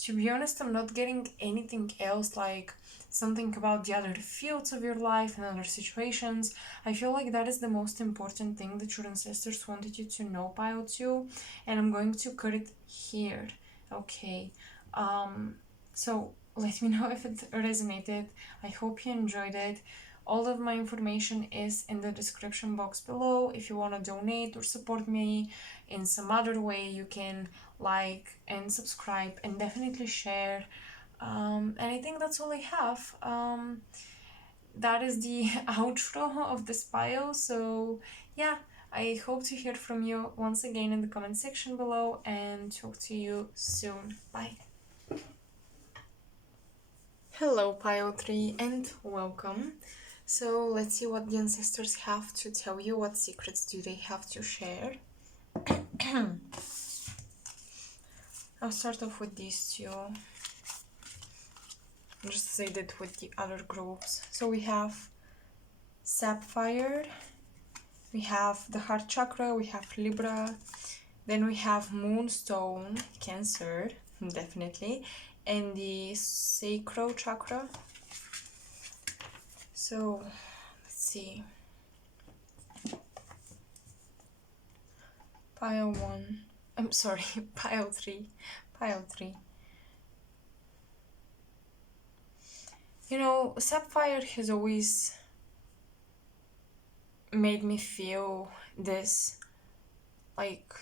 To be honest, I'm not getting anything else, like something about the other fields of your life and other situations. I feel like that is the most important thing that your ancestors wanted you to know, Pile 2, and I'm going to cut it here. Okay, so let me know if it resonated. I hope you enjoyed it. All of my information is in the description box below. If you want to donate or support me in some other way, you can like and subscribe and definitely share. And I think that's all I have. That is the outro of this pile. So yeah, I hope to hear from you once again in the comment section below and talk to you soon. Bye. Hello, pile 3, and welcome. So let's see what the ancestors have to tell you. What secrets do they have to share? I'll start off with these two, just as I did with the other groups. So we have Sapphire, we have the heart chakra, we have Libra, then we have Moonstone, Cancer, definitely, and the sacral chakra. So let's see. Pile 1, I'm sorry, pile 3. You know, Sapphire has always made me feel this like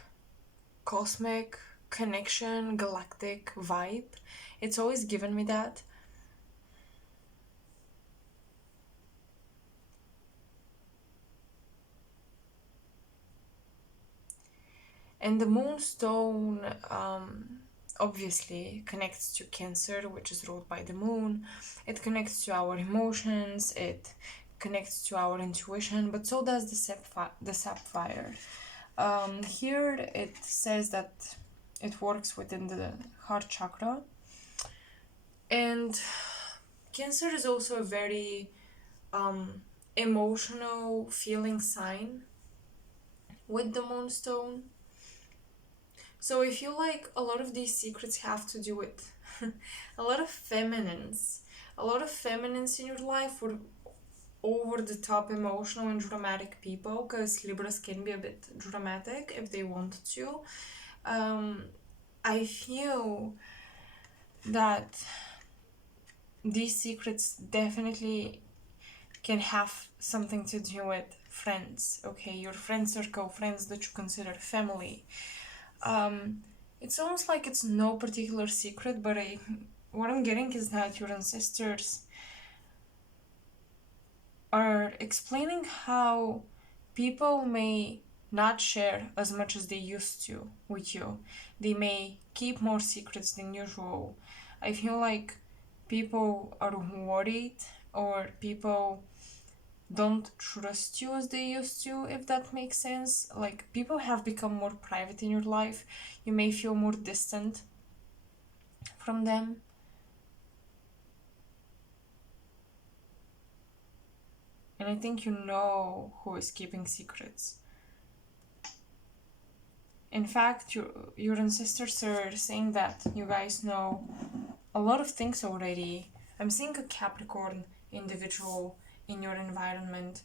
cosmic connection, galactic vibe. It's always given me that. And the Moonstone obviously connects to Cancer, which is ruled by the moon. It connects to our emotions, it connects to our intuition, but so does the Sapphire. Here it says that it works within the heart chakra. And Cancer is also a very emotional feeling sign with the Moonstone. So I feel like a lot of these secrets have to do with a lot of feminines. A lot of feminines in your life were over the top emotional and dramatic people, because Libras can be a bit dramatic if they want to. I feel that these secrets definitely can have something to do with friends, okay? Your friend circle, friends that you consider family. It's almost like it's no particular secret, but what I'm getting is that your ancestors are explaining how people may not share as much as they used to with you. They may keep more secrets than usual. I feel like people are worried, or people don't trust you as they used to, if that makes sense. Like, people have become more private in your life. You may feel more distant from them. And I think you know who is keeping secrets. In fact, your ancestors are saying that you guys know a lot of things already. I'm seeing a Capricorn individual in your environment.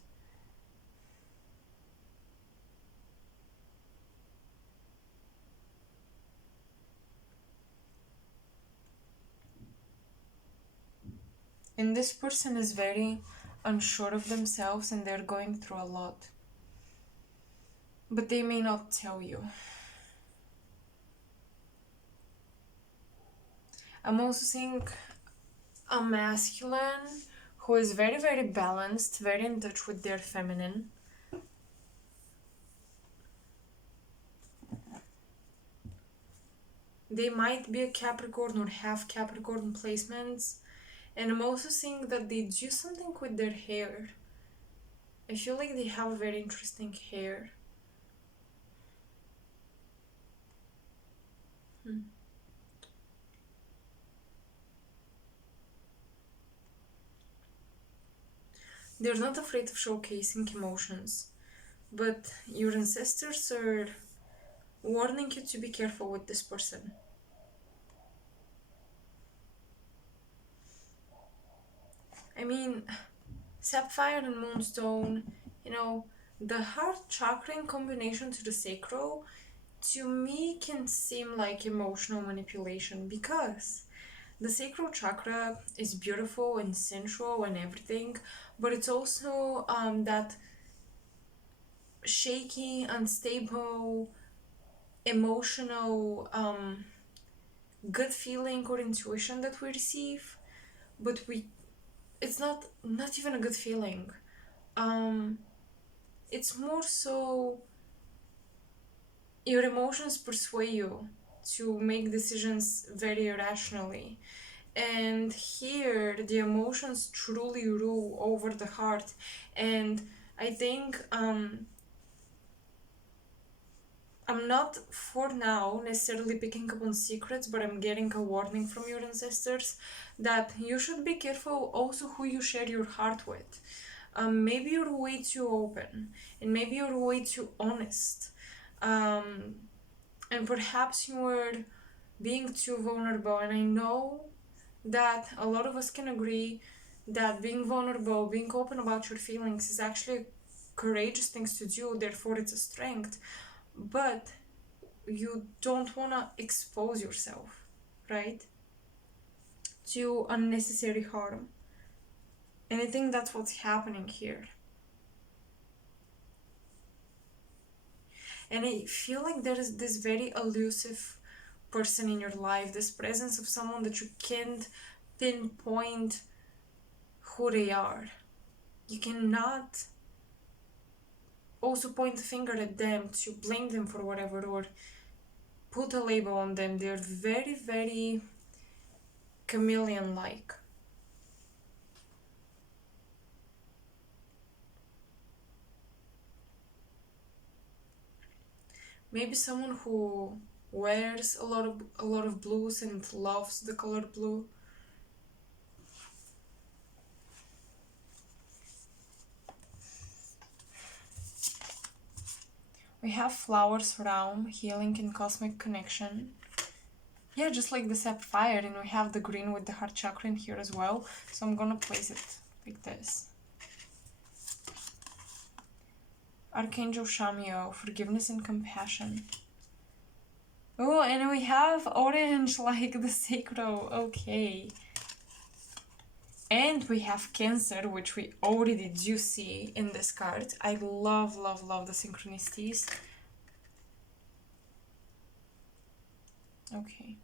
And this person is very unsure of themselves and they're going through a lot. But they may not tell you. I'm also seeing a masculine who is very, very balanced, very in touch with their feminine. they might be a Capricorn or have Capricorn placements. And I'm also seeing that they do something with their hair. I feel like they have very interesting hair. They're not afraid of showcasing emotions, but your ancestors are warning you to be careful with this person. I mean, sapphire and moonstone, the heart chakra in combination to the sacral, to me can seem like emotional manipulation, because the sacral chakra is beautiful and sensual and everything, but it's also that shaky, unstable, emotional gut feeling or intuition that we receive, but it's not even a good feeling. It's more so your emotions persuade you to make decisions very irrationally. And here, the emotions truly rule over the heart. And I think I'm not for now necessarily picking up on secrets, but I'm getting a warning from your ancestors that you should be careful also who you share your heart with. Maybe you're way too open, and maybe you're way too honest. And perhaps you're being too vulnerable. And I know that a lot of us can agree that being vulnerable, being open about your feelings is actually a courageous thing to do, therefore it's a strength. But you don't want to expose yourself, right, to unnecessary harm. And I think that's what's happening here. And I feel like there is this very elusive person in your life, this presence of someone that you can't pinpoint who they are. You cannot also point the finger at them to blame them for whatever or put a label on them. They're very, very chameleon-like. Maybe someone who wears a lot of blues and loves the color blue. We have flowers, realm, healing, and cosmic connection. Yeah, just like the sapphire, and we have the green with the heart chakra in here as well. So I'm gonna place it like this. Archangel Shamiel, forgiveness and compassion. Oh, and we have orange like the sacral. Okay. And we have Cancer, which we already do see in this card. I love, love, love the synchronicities. Okay.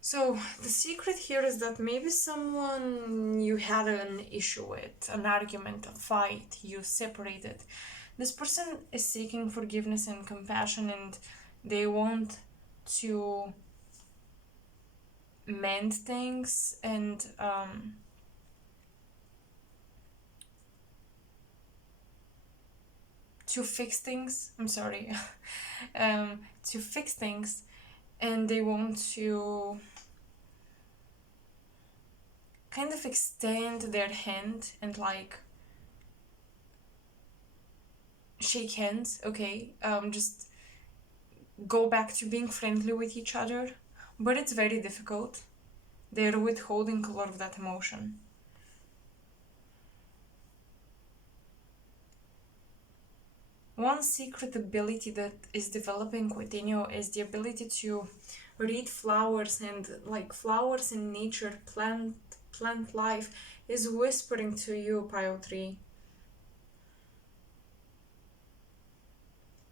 So the secret here is that maybe someone you had an issue with, an argument, a fight, you separated. This person is seeking forgiveness and compassion, and they want to mend things and to fix things. I'm sorry. To fix things, and they want to kind of extend their hand and like shake hands, okay? Just go back to being friendly with each other, but it's very difficult. They're withholding a lot of that emotion. One secret ability that is developing within you is the ability to read flowers, and like flowers in nature, plant life is whispering to you, pile 3.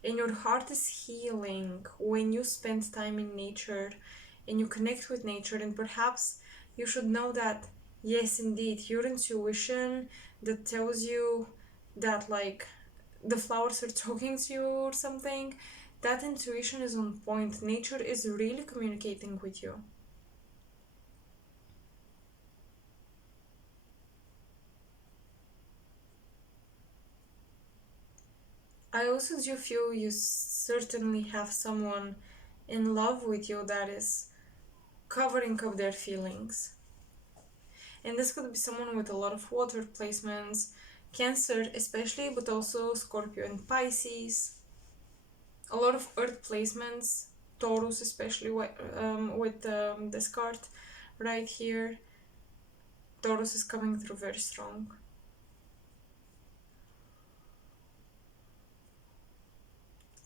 And your heart is healing when you spend time in nature and you connect with nature. And perhaps you should know that, yes, indeed, your intuition that tells you that like the flowers are talking to you or something, That intuition is on point. Nature is really communicating with you. I also do feel you certainly have someone in love with you that is covering up their feelings. And this could be someone with a lot of water placements, Cancer especially, but also Scorpio and Pisces. A lot of earth placements, Taurus especially with this card right here. Taurus is coming through very strong.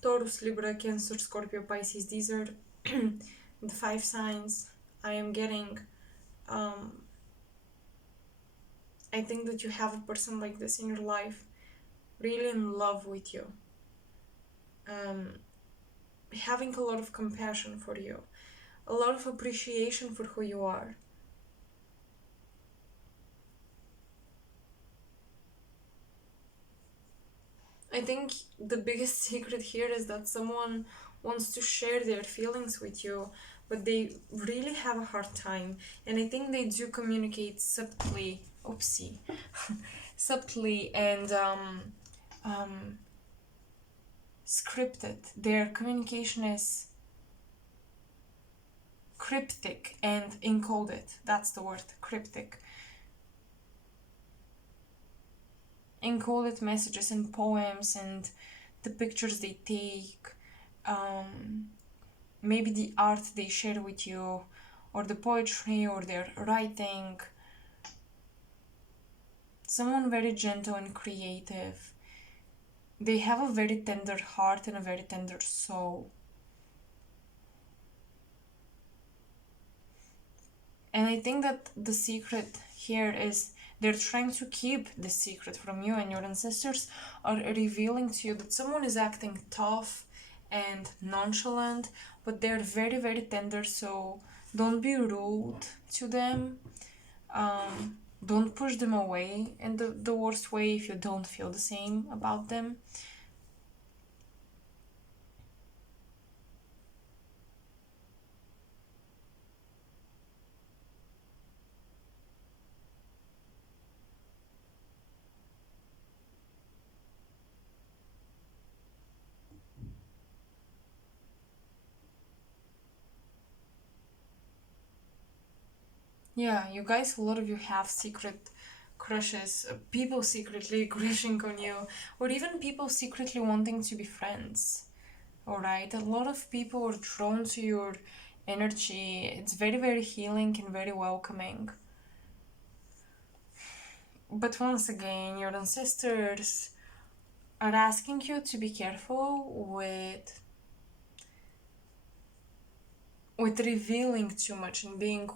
Taurus, Libra, Cancer, Scorpio, Pisces, these are the 5 signs I am getting. I think that you have a person like this in your life, really in love with you, having a lot of compassion for you, a lot of appreciation for who you are. I think the biggest secret here is that someone wants to share their feelings with you, but they really have a hard time. And I think they do communicate subtly, subtly and scripted. Their communication is cryptic and encoded. That's the word, cryptic. Encoded messages and poems and the pictures they take, maybe the art they share with you, or the poetry or their writing. Someone very gentle and creative. They have a very tender heart and a very tender soul. And I think that the secret here is they're trying to keep the secret from you, and your ancestors are revealing to you that someone is acting tough and nonchalant, but they're very, very tender, so don't be rude to them. Don't push them away in the worst way if you don't feel the same about them. Yeah, you guys, a lot of you have secret crushes, people secretly crushing on you, or even people secretly wanting to be friends. Alright, a lot of people are drawn to your energy. It's very, very healing and very welcoming. But once again, your ancestors are asking you to be careful with revealing too much and being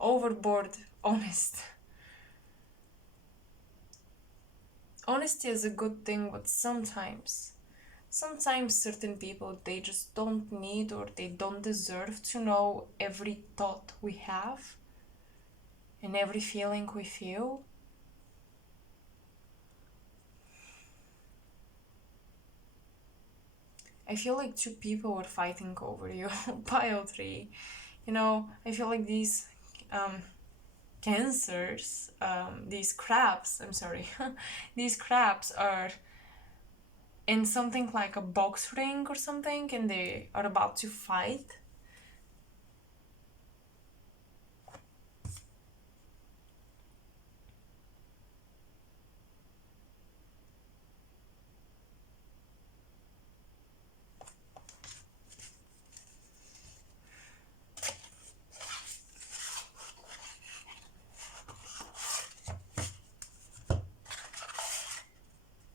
overboard honest. Honesty is a good thing, but sometimes certain people, they just don't need or they don't deserve to know every thought we have and every feeling we feel. I feel like 2 people are fighting over you. Pile 3. I feel like these cancers, these crabs, these crabs are in something like a box ring or something, and they are about to fight.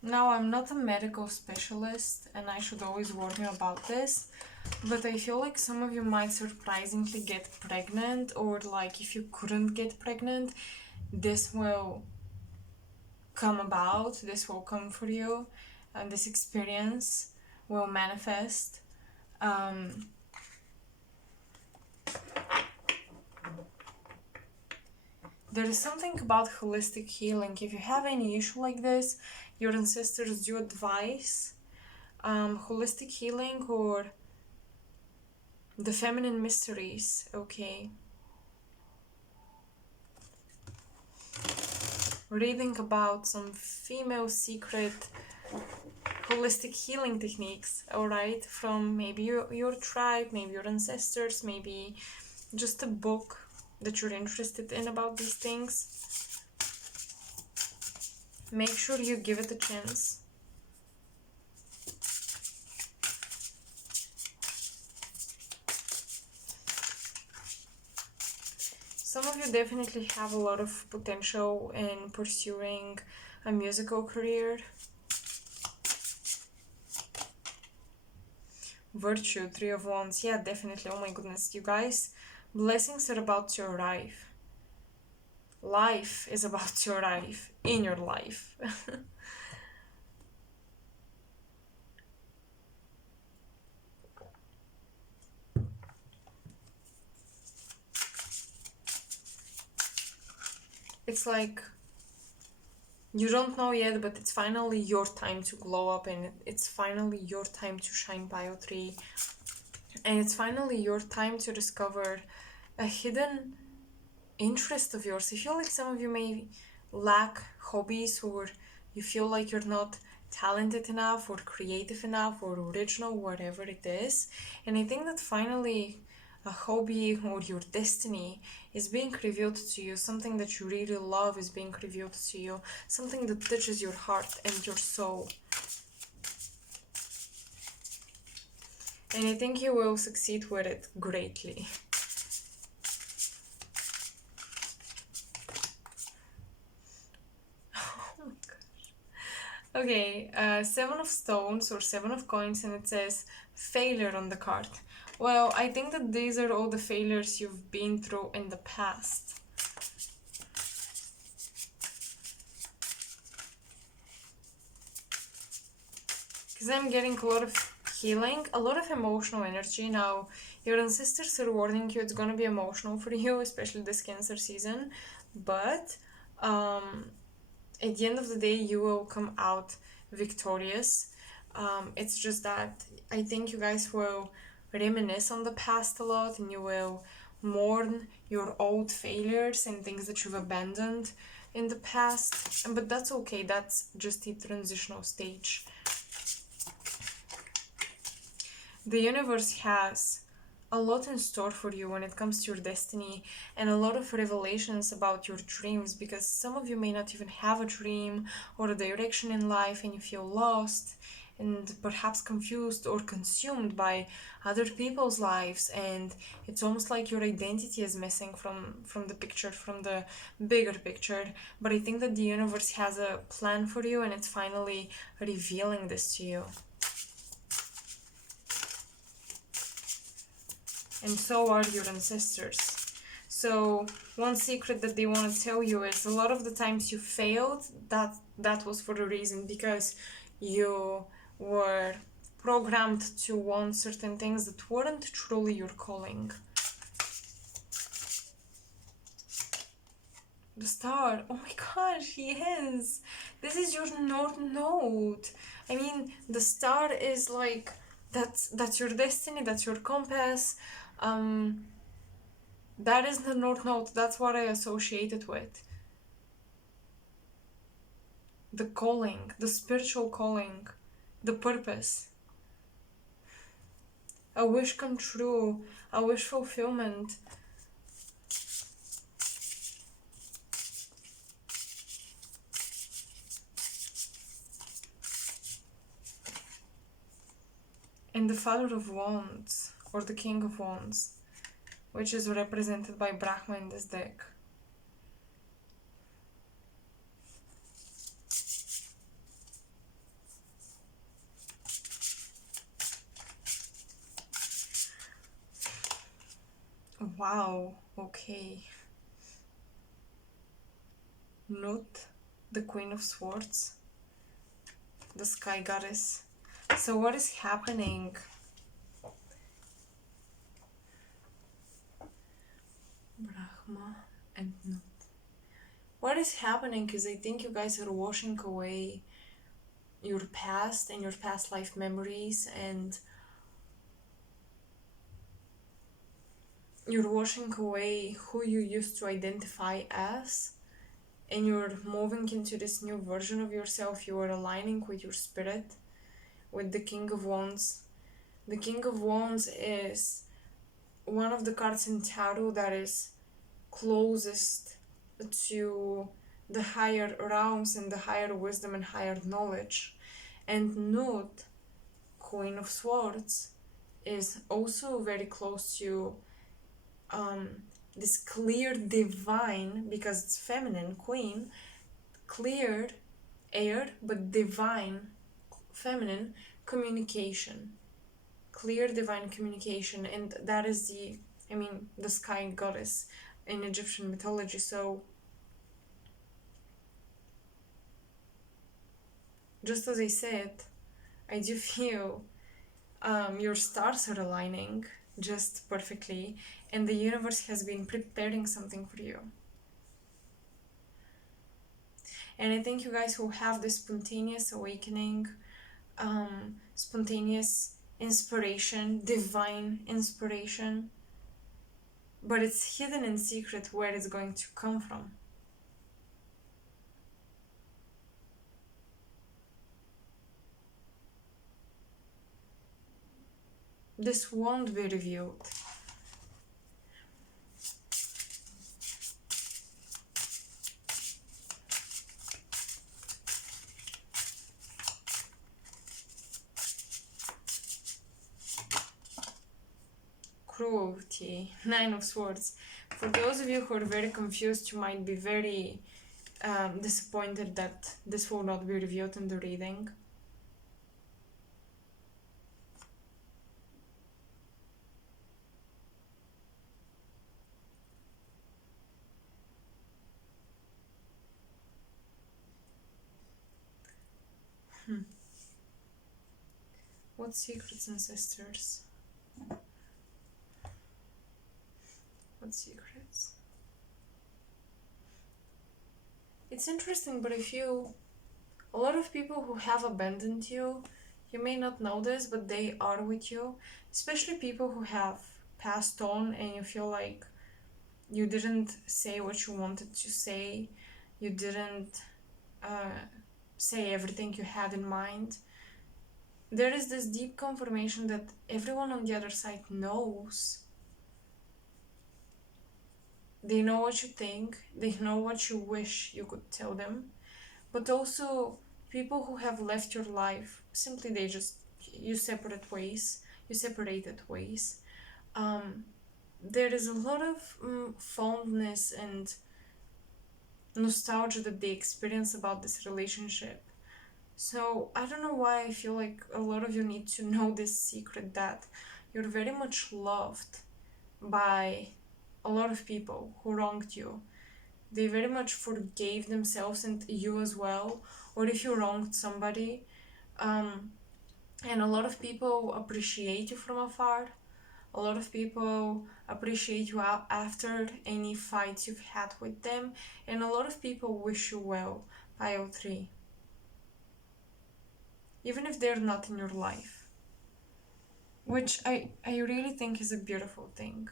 Now, I'm not a medical specialist, and I should always warn you about this, but I feel like some of you might surprisingly get pregnant, or like if you couldn't get pregnant, this will come about, this will come for you, and this experience will manifest. There is something about holistic healing. If you have any issue like this, your ancestors do advise holistic healing or the feminine mysteries, okay? Reading about some female secret holistic healing techniques, alright? From maybe your tribe, maybe your ancestors, maybe just a book that you're interested in about these things. Make sure you give it a chance. Some of you definitely have a lot of potential in pursuing a musical career. Virtue, 3 of Wands. Yeah, definitely. Oh my goodness, you guys. Blessings are about to arrive. Life is about to arrive in your life. It's like you don't know yet, but it's finally your time to glow up, and it's finally your time to shine, Pile 3. And it's finally your time to discover a hidden interest of yours. I feel like some of you may lack hobbies, or you feel like you're not talented enough or creative enough or original, whatever it is. And I think that finally a hobby or your destiny is being revealed to you. Something that you really love is being revealed to you. Something that touches your heart and your soul. And I think you will succeed with it greatly. Okay, 7 of stones or 7 of coins, and it says failure on the card. Well, I think that these are all the failures you've been through in the past. Because I'm getting a lot of healing, a lot of emotional energy. Now, your ancestors are warning you it's gonna be emotional for you, especially this Cancer season. But at the end of the day, you will come out victorious. It's just that I think you guys will reminisce on the past a lot, and you will mourn your old failures and things that you've abandoned in the past. But that's okay, that's just the transitional stage. The universe has a lot in store for you when it comes to your destiny, and a lot of revelations about your dreams, because some of you may not even have a dream or a direction in life, and you feel lost and perhaps confused or consumed by other people's lives, and it's almost like your identity is missing from the picture, from the bigger picture. But I think that the universe has a plan for you, and it's finally revealing this to you. And so are your ancestors. So one secret that they want to tell you is a lot of the times you failed, that was for a reason, because you were programmed to want certain things that weren't truly your calling. The star. Oh my gosh, yes. This is your North Node. I mean, the star is like, that's your destiny, that's your compass. That is the North Node. That's what I associate it with. The calling, the spiritual calling, the purpose. A wish come true, a wish fulfillment. And the Father of Wands, or the King of Wands, which is represented by Brahma in this deck. Wow, okay. Nut, the Queen of Swords, the Sky Goddess. So what is happening? Brahma and Nut. What is happening is I think you guys are washing away your past and your past life memories, and you're washing away who you used to identify as, and you're moving into this new version of yourself. You are aligning with your spirit, with the King of Wands. The King of Wands is one of the cards in tarot that is closest to the higher realms and the higher wisdom and higher knowledge. And 𝙿, Queen of Swords, is also very close to this clear divine, because it's feminine, queen, clear air, but divine feminine communication, clear divine communication. And that is the sky goddess in Egyptian mythology. So just as I said, I do feel your stars are aligning just perfectly, and the universe has been preparing something for you. And I think you guys will have this spontaneous awakening, spontaneous inspiration, divine inspiration, but it's hidden in secret where it's going to come from. This won't be revealed. Cruelty, Nine of Swords. For those of you who are very confused, you might be very disappointed that this will not be revealed in the reading. What secrets, ancestors? What secrets? It's interesting, but I feel a lot of people who have abandoned you, you may not know this, but they are with you. Especially people who have passed on and you feel like you didn't say what you wanted to say. You didn't say everything you had in mind. There is this deep confirmation that everyone on the other side knows. They know what you think, they know what you wish you could tell them, but also people who have left your life, simply you separated ways. There is a lot of fondness and nostalgia that they experience about this relationship. So I don't know why I feel like a lot of you need to know this secret, that you're very much loved by a lot of people who wronged you. They very much forgave themselves and you as well, or if you wronged somebody. And a lot of people appreciate you from afar. A lot of people appreciate you after any fights you've had with them, and a lot of people wish you well, pile 3. Even if they're not in your life, which I really think is a beautiful thing.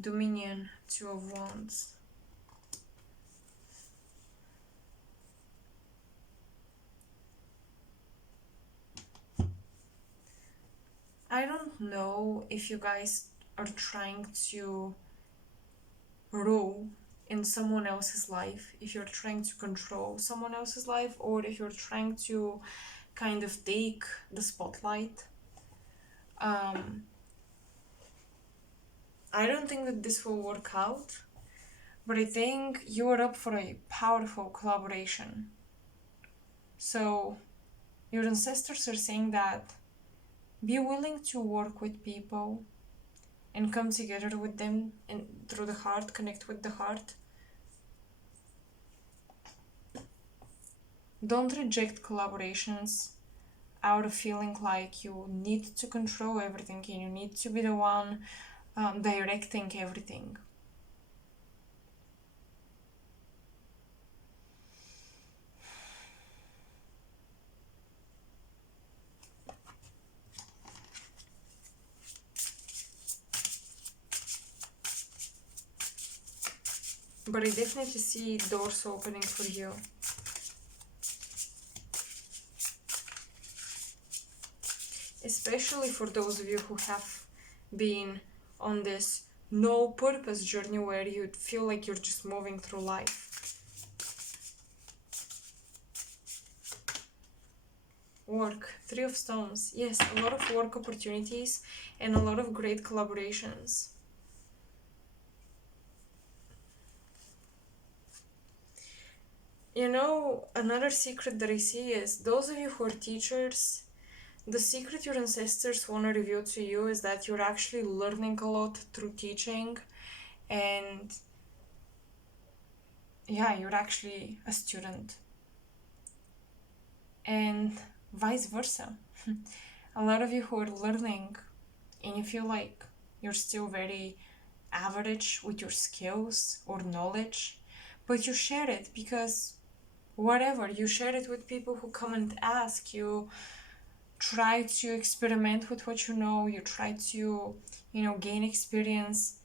Dominion, Two of Wands. I don't know if you guys are trying to rule in someone else's life, if you're trying to control someone else's life, or if you're trying to kind of take the spotlight. I don't think that this will work out, but I think you are up for a powerful collaboration. So your ancestors are saying that be willing to work with people and come together with them, and through the heart, connect with the heart. Don't reject collaborations. out of feeling like you need to control everything and you need to be the one directing everything. But I definitely see doors opening for you. Especially for those of you who have been on this no purpose journey where you feel like you're just moving through life. Work, 3 of Stones. Yes, a lot of work opportunities and a lot of great collaborations. You know, another secret that I see is those of you who are teachers, the secret your ancestors want to reveal to you is that you're actually learning a lot through teaching, and yeah, you're actually a student. And vice versa. A lot of you who are learning and you feel like you're still very average with your skills or knowledge, but you share it because whatever, you share it with people who come and ask you, try to experiment with what you know, you try to, gain experience.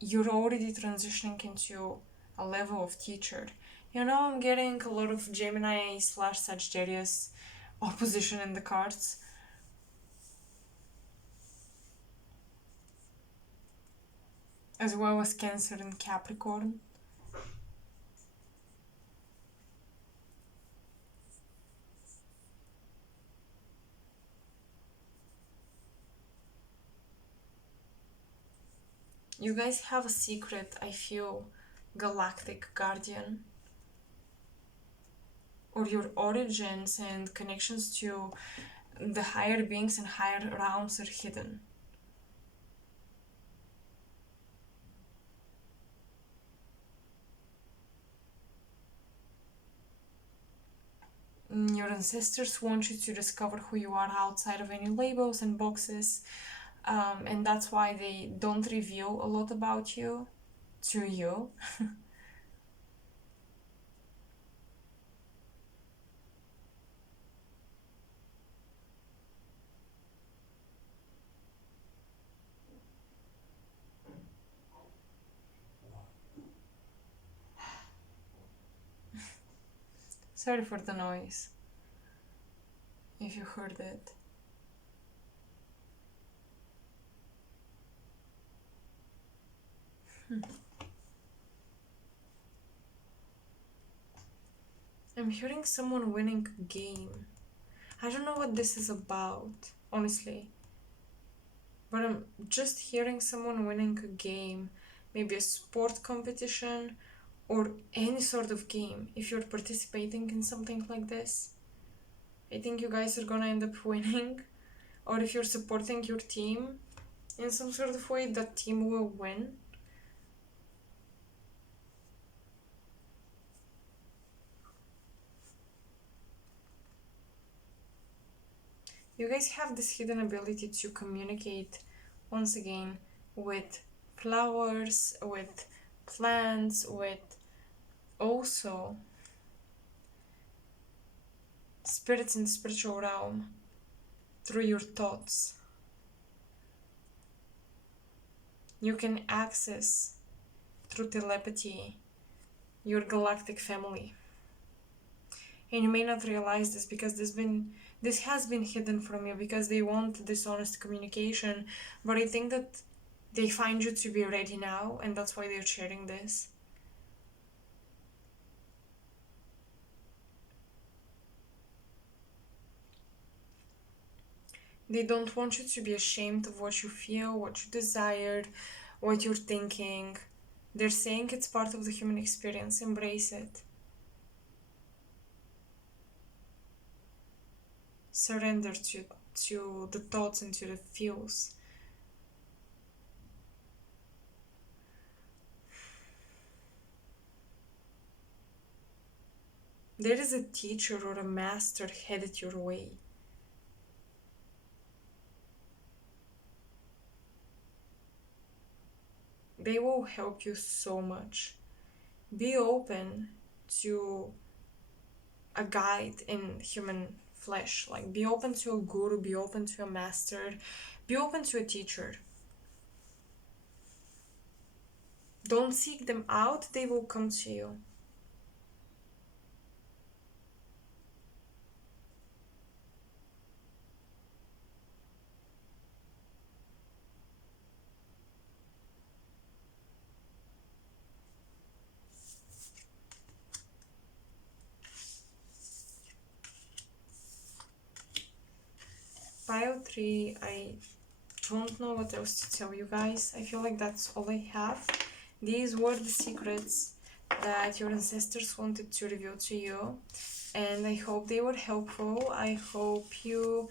You're already transitioning into a level of teacher. I'm getting a lot of Gemini/Sagittarius opposition in the cards. As well as Cancer and Capricorn. You guys have a secret, I feel, galactic guardian. Or your origins and connections to the higher beings and higher realms are hidden. Your ancestors want you to discover who you are outside of any labels and boxes, and that's why they don't reveal a lot about you to you. Sorry for the noise, if you heard it. I'm hearing someone winning a game. I don't know what this is about, honestly. But I'm just hearing someone winning a game. Maybe a sport competition or any sort of game. If you're participating in something like this, I think you guys are gonna end up winning. Or if you're supporting your team in some sort of way, that team will win. You guys have this hidden ability to communicate, once again, with flowers, with plants, with also spirits in the spiritual realm through your thoughts. You can access through telepathy your galactic family. And you may not realize this because this has been hidden from you because they want dishonest communication, but I think that they find you to be ready now, and that's why they're sharing this. They don't want you to be ashamed of what you feel, what you desire, what you're thinking. They're saying it's part of the human experience. Embrace it. Surrender to the thoughts and to the feels. there is a teacher or a master headed your way. They will help you so much. Be open to a guide in human flesh. Like, be open to a guru, be open to a master, be open to a teacher. Don't seek them out, they will come to you. Pile 3, I don't know what else to tell you guys. I feel like that's all I have. These were the secrets that your ancestors wanted to reveal to you, and I hope they were helpful. I hope you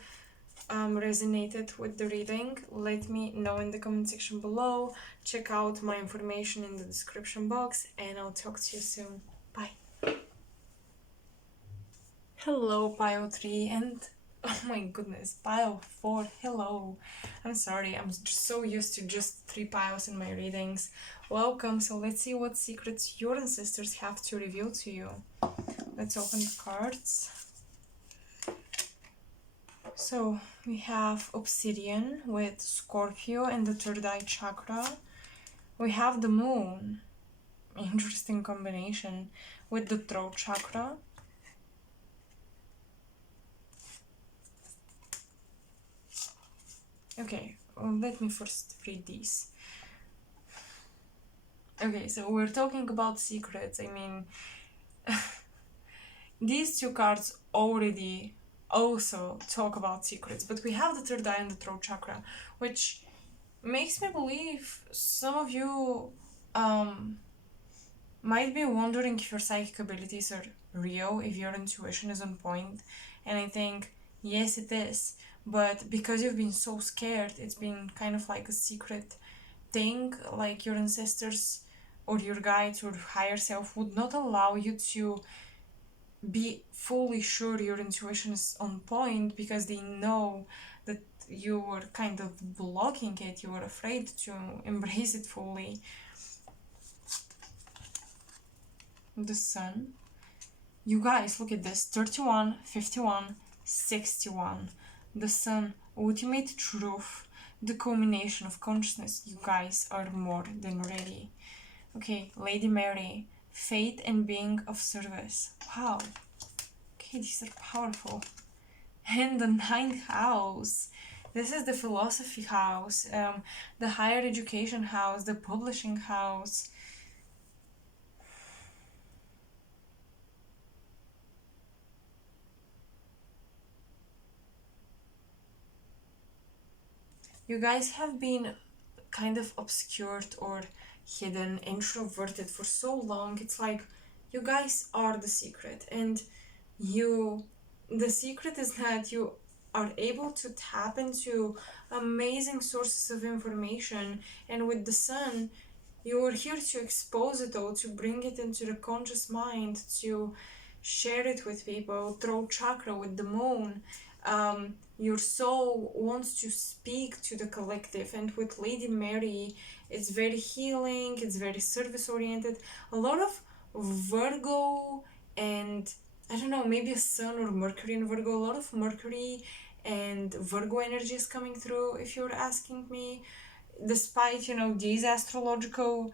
resonated with the reading. Let me know in the comment section below. Check out my information in the description box, and I'll talk to you soon. Bye. Hello, pile 3, and oh my goodness, pile 4, hello. I'm sorry, I'm just so used to just 3 piles in my readings. Welcome. So let's see what secrets your ancestors have to reveal to you. Let's open the cards. So we have Obsidian with Scorpio and the third eye chakra. We have the Moon, interesting combination, with the throat chakra. Okay, let me first read these. Okay, so we're talking about secrets. I mean, these 2 cards already also talk about secrets, but we have the third eye and the throat chakra, which makes me believe some of you might be wondering if your psychic abilities are real, if your intuition is on point, and I think, yes, it is. But because you've been so scared, it's been kind of like a secret thing, like your ancestors or your guides or higher self would not allow you to be fully sure your intuition is on point, because they know that you were kind of blocking it, you were afraid to embrace it fully. The Sun. You guys, look at this. 31, 51, 61. The Sun, ultimate truth, the culmination of consciousness. You guys are more than ready. Okay, Lady Mary, faith and being of service. Wow. Okay, these are powerful. And the 9th house. This is the philosophy house, the higher education house, the publishing house. You guys have been kind of obscured or hidden, introverted for so long. It's like you guys are the secret, and the secret is that you are able to tap into amazing sources of information, and with the Sun, you are here to expose it all, to bring it into the conscious mind, to share it with people. Throat chakra with the Moon, your soul wants to speak to the collective, and with Lady Mary, it's very healing, it's very service oriented, a lot of Virgo, and I don't know, maybe a Sun or Mercury in Virgo, a lot of Mercury and Virgo energy is coming through, if you're asking me. Despite, you know, these astrological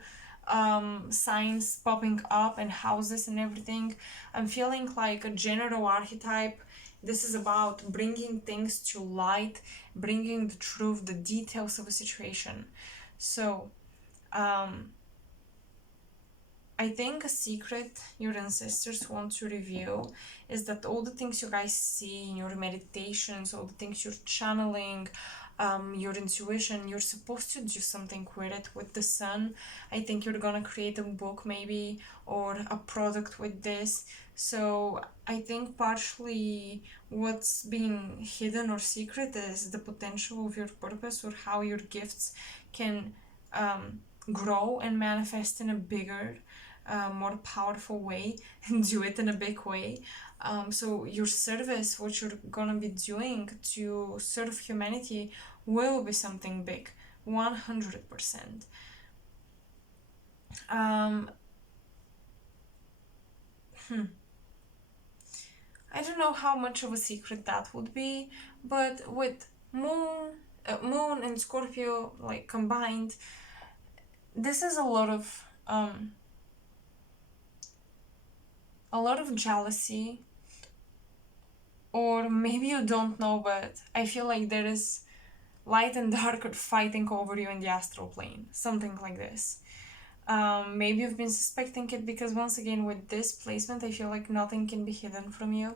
signs popping up and houses and everything, I'm feeling like a general archetype. This is about bringing things to light, bringing the truth, the details of a situation. So I think a secret your ancestors want to reveal is that all the things you guys see in your meditations, all the things you're channeling, your intuition, you're supposed to do something with it. With the Sun, I think you're gonna create a book maybe, or a product with this. So I think partially what's being hidden or secret is the potential of your purpose, or how your gifts can grow and manifest in a bigger more powerful way and do it in a big way. So your service, what you're gonna be doing to serve humanity, will be something big, 100%. I don't know how much of a secret that would be, but with Moon and Scorpio like combined, this is a lot of jealousy, or maybe you don't know, but I feel like there is light and dark are fighting over you in the astral plane, something like this. Maybe you've been suspecting it because once again with this placement I feel like nothing can be hidden from you.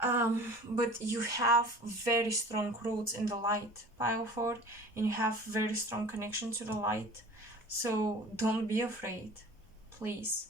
But you have very strong roots in the light, pile 4, and you have very strong connection to the light. So don't be afraid, please.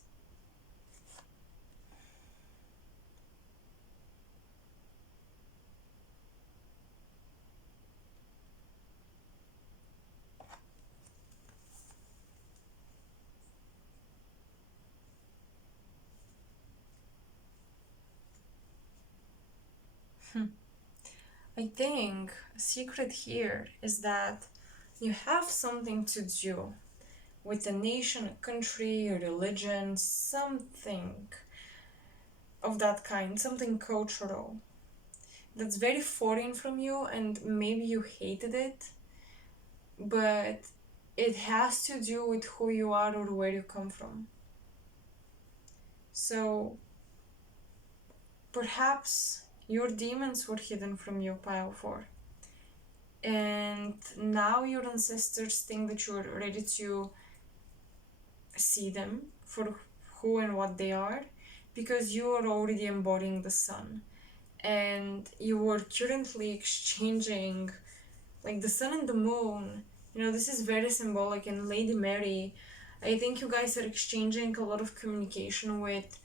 I think a secret here is that you have something to do with a nation, a country, a religion, something of that kind, something cultural that's very foreign from you, and maybe you hated it, but it has to do with who you are or where you come from. So perhaps your demons were hidden from you, pile 4. And now your ancestors think that you're ready to see them for who and what they are, because you are already embodying the sun. And you are currently exchanging, like the sun and the moon, this is very symbolic. And Lady Mary, I think you guys are exchanging a lot of communication with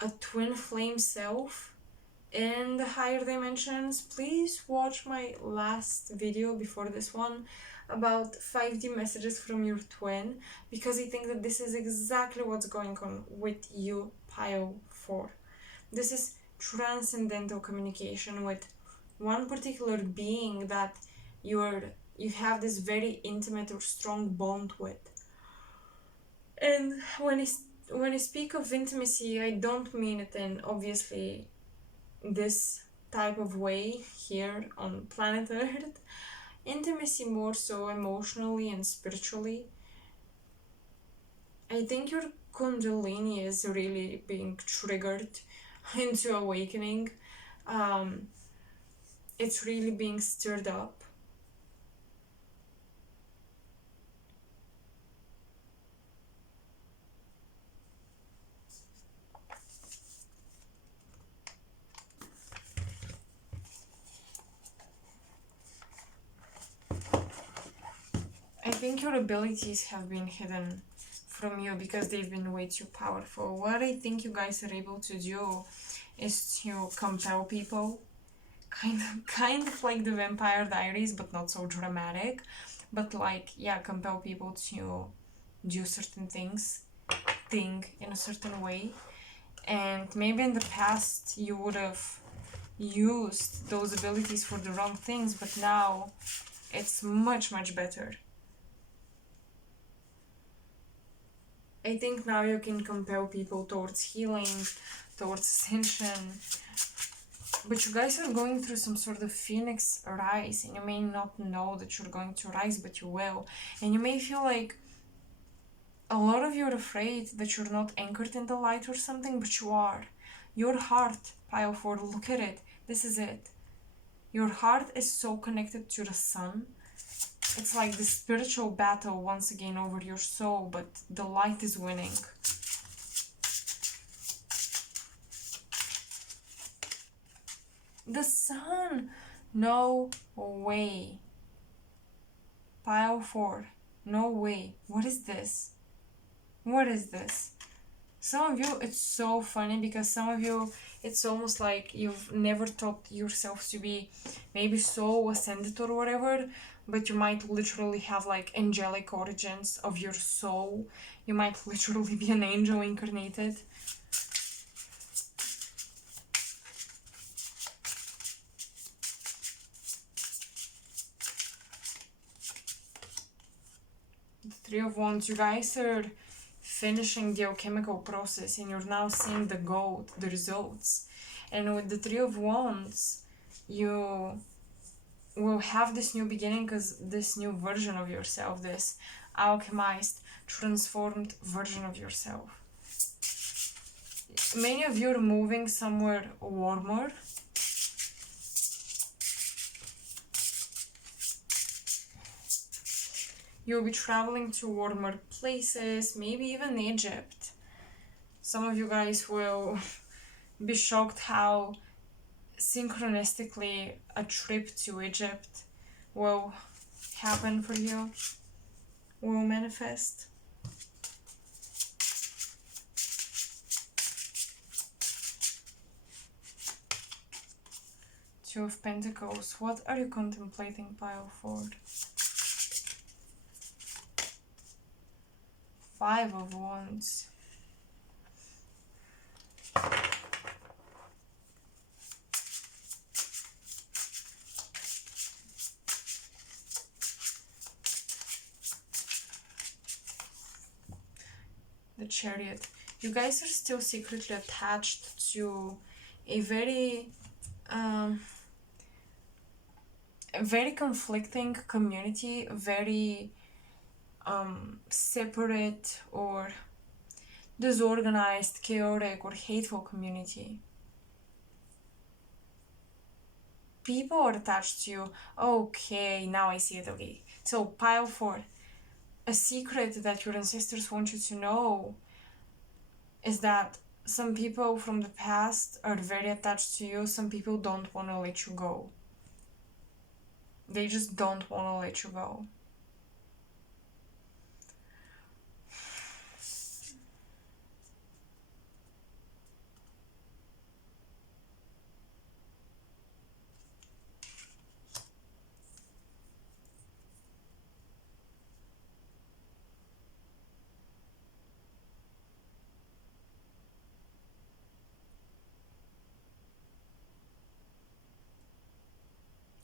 a twin flame self in the higher dimensions. Please watch my last video before this one about 5D messages from your twin, because I think that this is exactly what's going on with you, pile 4. This is transcendental communication with one particular being that you have this very intimate or strong bond with. And when I speak of intimacy, I don't mean it in obviously this type of way here on planet Earth. Intimacy more so emotionally and spiritually. I think your Kundalini is really being triggered into awakening. It's really being stirred up. I think your abilities have been hidden from you because they've been way too powerful. What I think you guys are able to do is to compel people, kind of like the Vampire Diaries, but not so dramatic. But like, yeah, compel people to do certain things, think in a certain way. And maybe in the past you would have used those abilities for the wrong things, but now it's much, much better. I think now you can compel people towards healing, towards ascension. But you guys are going through some sort of phoenix rise, and you may not know that you're going to rise, but you will. And you may feel like a lot of you are afraid that you're not anchored in the light or something, but you are. Your heart, pile 4, look at it. This is it. Your heart is so connected to the sun. It's like the spiritual battle once again over your soul, but the light is winning. The sun! No way. Pile 4. No way. What is this? What is this? Some of you, it's so funny because some of you, it's almost like you've never taught yourself to be maybe so ascended or whatever, but you might literally have like angelic origins of your soul. You might literally be an angel incarnated. The Three of Wands, you guys are finishing the alchemical process and you're now seeing the gold, the results. And with the Three of Wands, you will have this new beginning, because this new version of yourself, this alchemized, transformed version of yourself. Many of you are moving somewhere warmer. You'll be traveling to warmer places, maybe even Egypt. Some of you guys will be shocked how synchronistically a trip to Egypt will happen for you, will manifest. Two of Pentacles. What are you contemplating, pile forward? Five of Wands. The Chariot. You guys are still secretly attached to a very conflicting community, very separate or disorganized, chaotic, or hateful community. People are attached to you. Okay, now I see it. Okay, so pile four. A secret that your ancestors want you to know is that some people from the past are very attached to you. Some people don't want to let you go. They just don't want to let you go.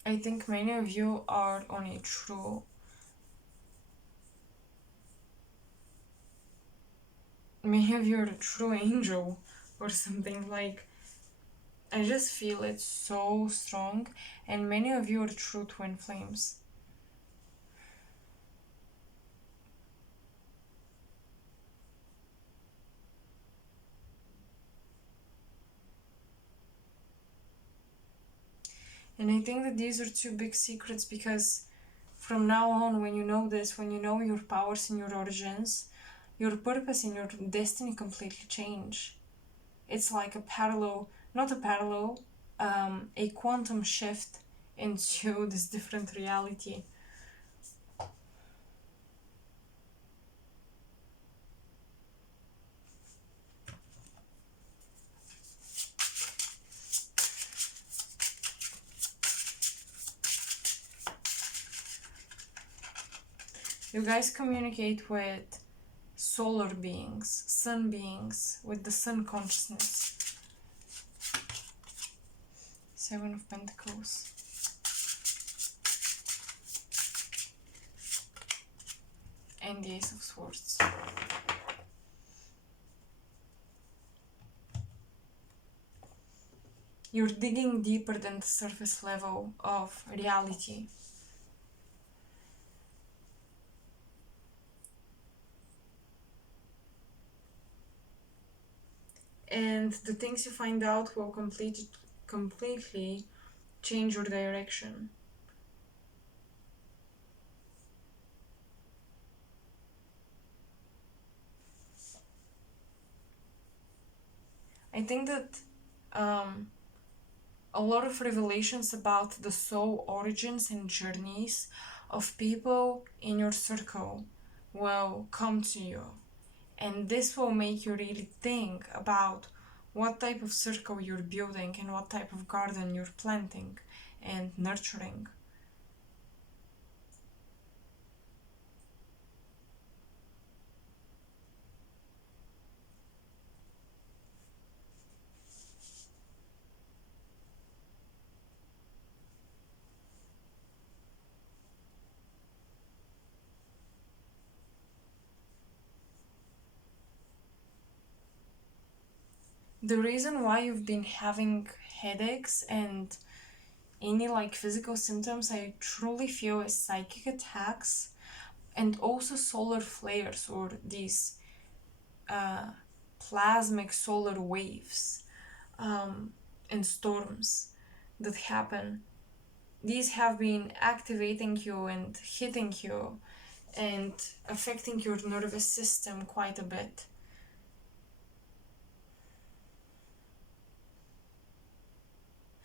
I think many of you are on a true... Many of you are a true angel or something. Like, I just feel it so strong. And many of you are true twin flames. And I think that these are two big secrets, because from now on, when you know this, when you know your powers and your origins, your purpose and your destiny completely change. It's like a parallel, not a parallel, a quantum shift into this different reality. You guys communicate with solar beings, sun beings, with the sun consciousness. Seven of Pentacles. And the Ace of Swords. You're digging deeper than the surface level of reality. And the things you find out will completely change your direction. I think that a lot of revelations about the soul origins and journeys of people in your circle will come to you. And this will make you really think about what type of circle you're building and what type of garden you're planting and nurturing. The reason why you've been having headaches and any like physical symptoms, I truly feel, is psychic attacks and also solar flares, or these plasmic solar waves and storms that happen. These have been activating you and hitting you and affecting your nervous system quite a bit.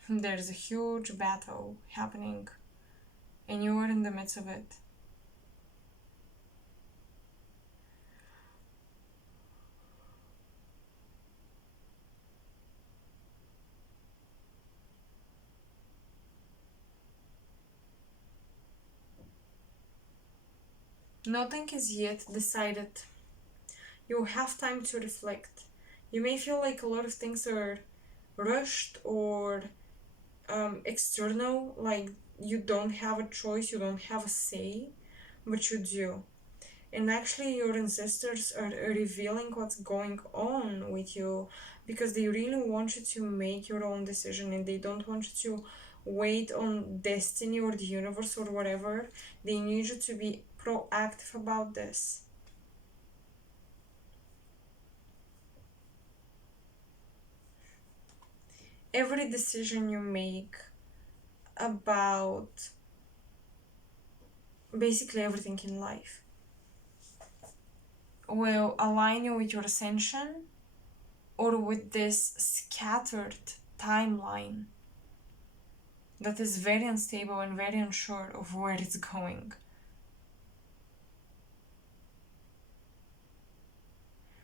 There's a huge battle happening and you are in the midst of it. Nothing is yet decided. You have time to reflect. You may feel like a lot of things are rushed or external, like you don't have a choice, you don't have a say, but you do. And actually, your ancestors are revealing what's going on with you because they really want you to make your own decision and they don't want you to wait on destiny or the universe or whatever. They need you to be proactive about this. Every decision you make about basically everything in life will align you with your ascension or with this scattered timeline that is very unstable and very unsure of where it's going.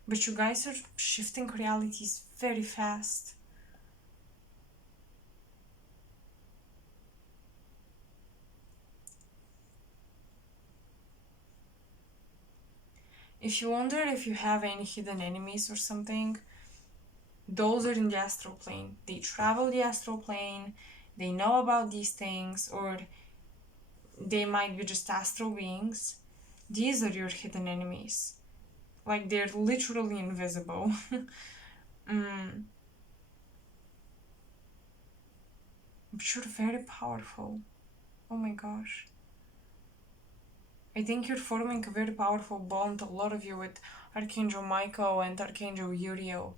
But you guys are shifting realities very fast. If you wonder if you have any hidden enemies or something, those are in the astral plane. They travel the astral plane, they know about these things, or they might be just astral beings. These are your hidden enemies. Like, they're literally invisible. But you're very powerful. Oh my gosh. I think you're forming a very powerful bond, a lot of you, with Archangel Michael and Archangel Uriel.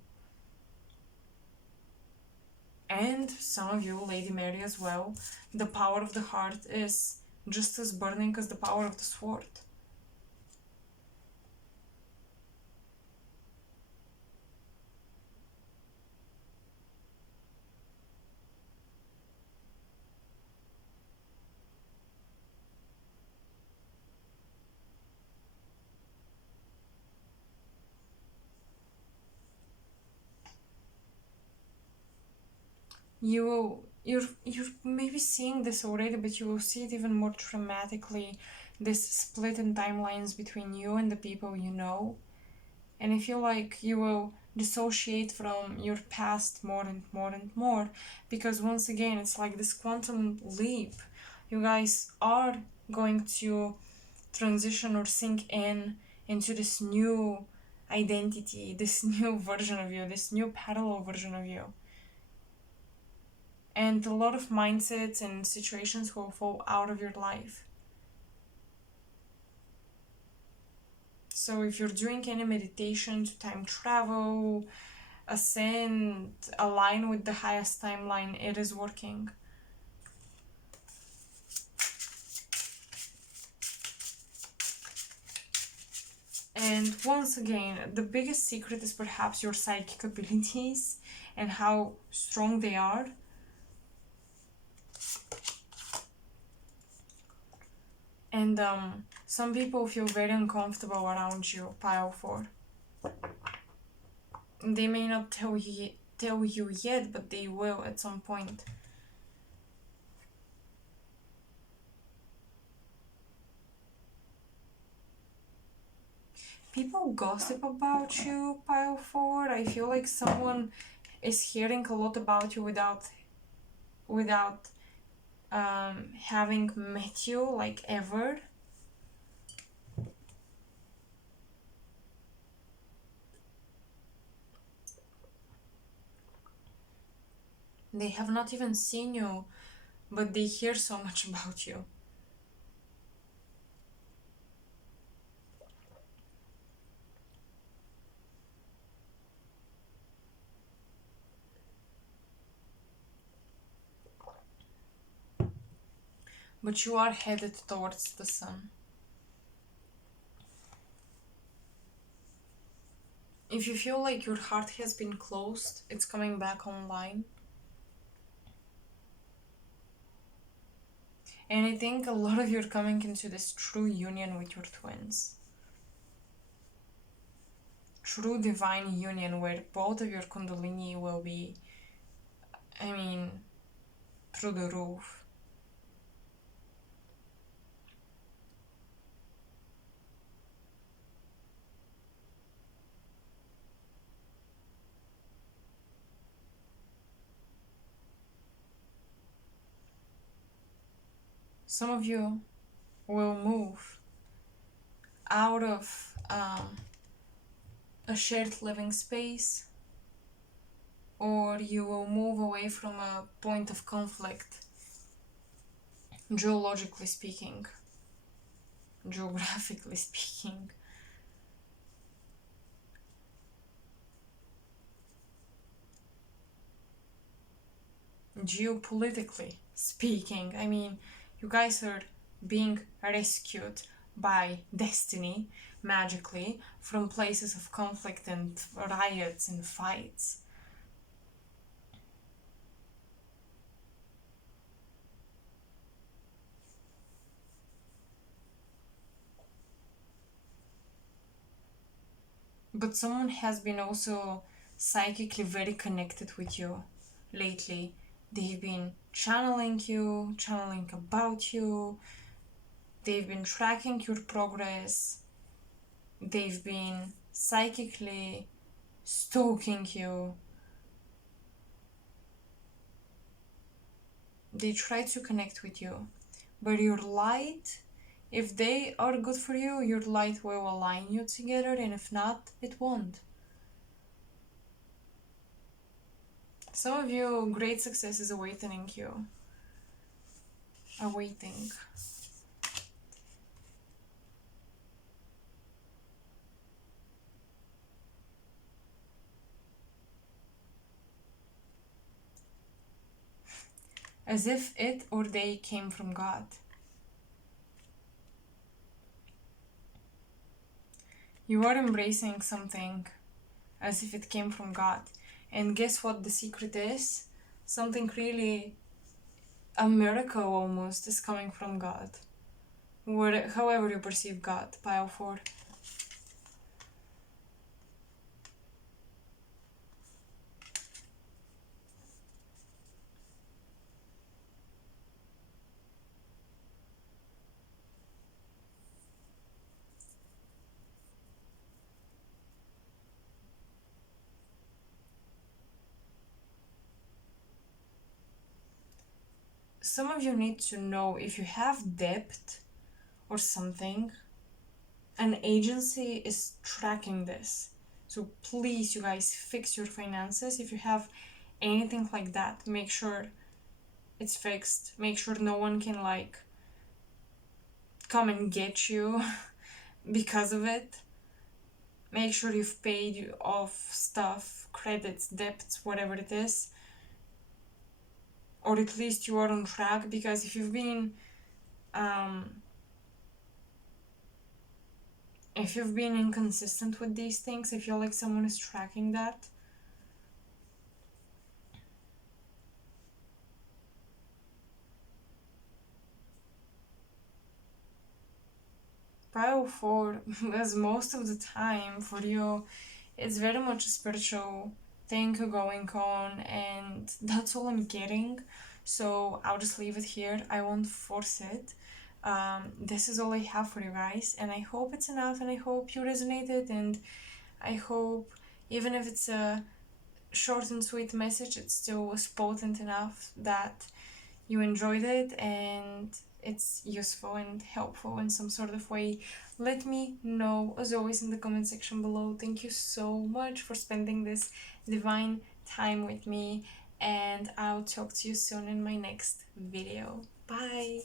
And some of you, Lady Mary as well. The power of the heart is just as burning as the power of the sword. You're maybe seeing this already, but you will see it even more dramatically, this split in timelines between you and the people you know. And I feel like you will dissociate from your past more and more and more, because once again, it's like this quantum leap. You guys are going to transition or sink into this new identity, this new version of you, this new parallel version of you. And a lot of mindsets and situations will fall out of your life. So if you're doing any meditation to time travel, ascend, align with the highest timeline, it is working. And once again, the biggest secret is perhaps your psychic abilities and how strong they are. And some people feel very uncomfortable around you, pile 4. They may not tell you yet, but they will at some point. People gossip about you, pile 4. I feel like someone is hearing a lot about you without having met you, like, ever. They have not even seen you, but they hear so much about you. But you are headed towards the sun. If you feel like your heart has been closed, it's coming back online. And I think a lot of you are coming into this true union with your twins. True divine union where both of your kundalini will be, through the roof. Some of you will move out of a shared living space, or you will move away from a point of conflict, geologically speaking, geographically speaking. Geopolitically speaking. You guys are being rescued by destiny, magically, from places of conflict and riots and fights. But someone has been also psychically very connected with you lately. They've been channeling you, channeling about you. They've been tracking your progress. They've been psychically stalking you. They try to connect with you. But your light, if they are good for you, your light will align you together, and if not, it won't. Some of you, great success is awaiting you. Awaiting. As if it or they came from God. You are embracing something as if it came from God. And guess what the secret is? Something really, a miracle almost, is coming from God. However you perceive God, pile 4. Some of you need to know, if you have debt or something, an agency is tracking this. So please, you guys, fix your finances. If you have anything like that, make sure it's fixed. Make sure no one can come and get you because of it. Make sure you've paid off stuff, credits, debts, whatever it is. Or at least you are on track, because if you've been inconsistent with these things, I feel like someone is tracking that. Pile 4, as most of the time for you, it's very much a spiritual thing going on, and that's all I'm getting. So I'll just leave it here. I won't force it. This is all I have for you guys, and I hope it's enough, and I hope you resonated, and I hope, even if it's a short and sweet message, it still was potent enough that you enjoyed it and it's useful and helpful in some sort of way. Let me know, as always, in the comment section below. Thank you so much for spending this divine time with me, and I'll talk to you soon in my next video. Bye!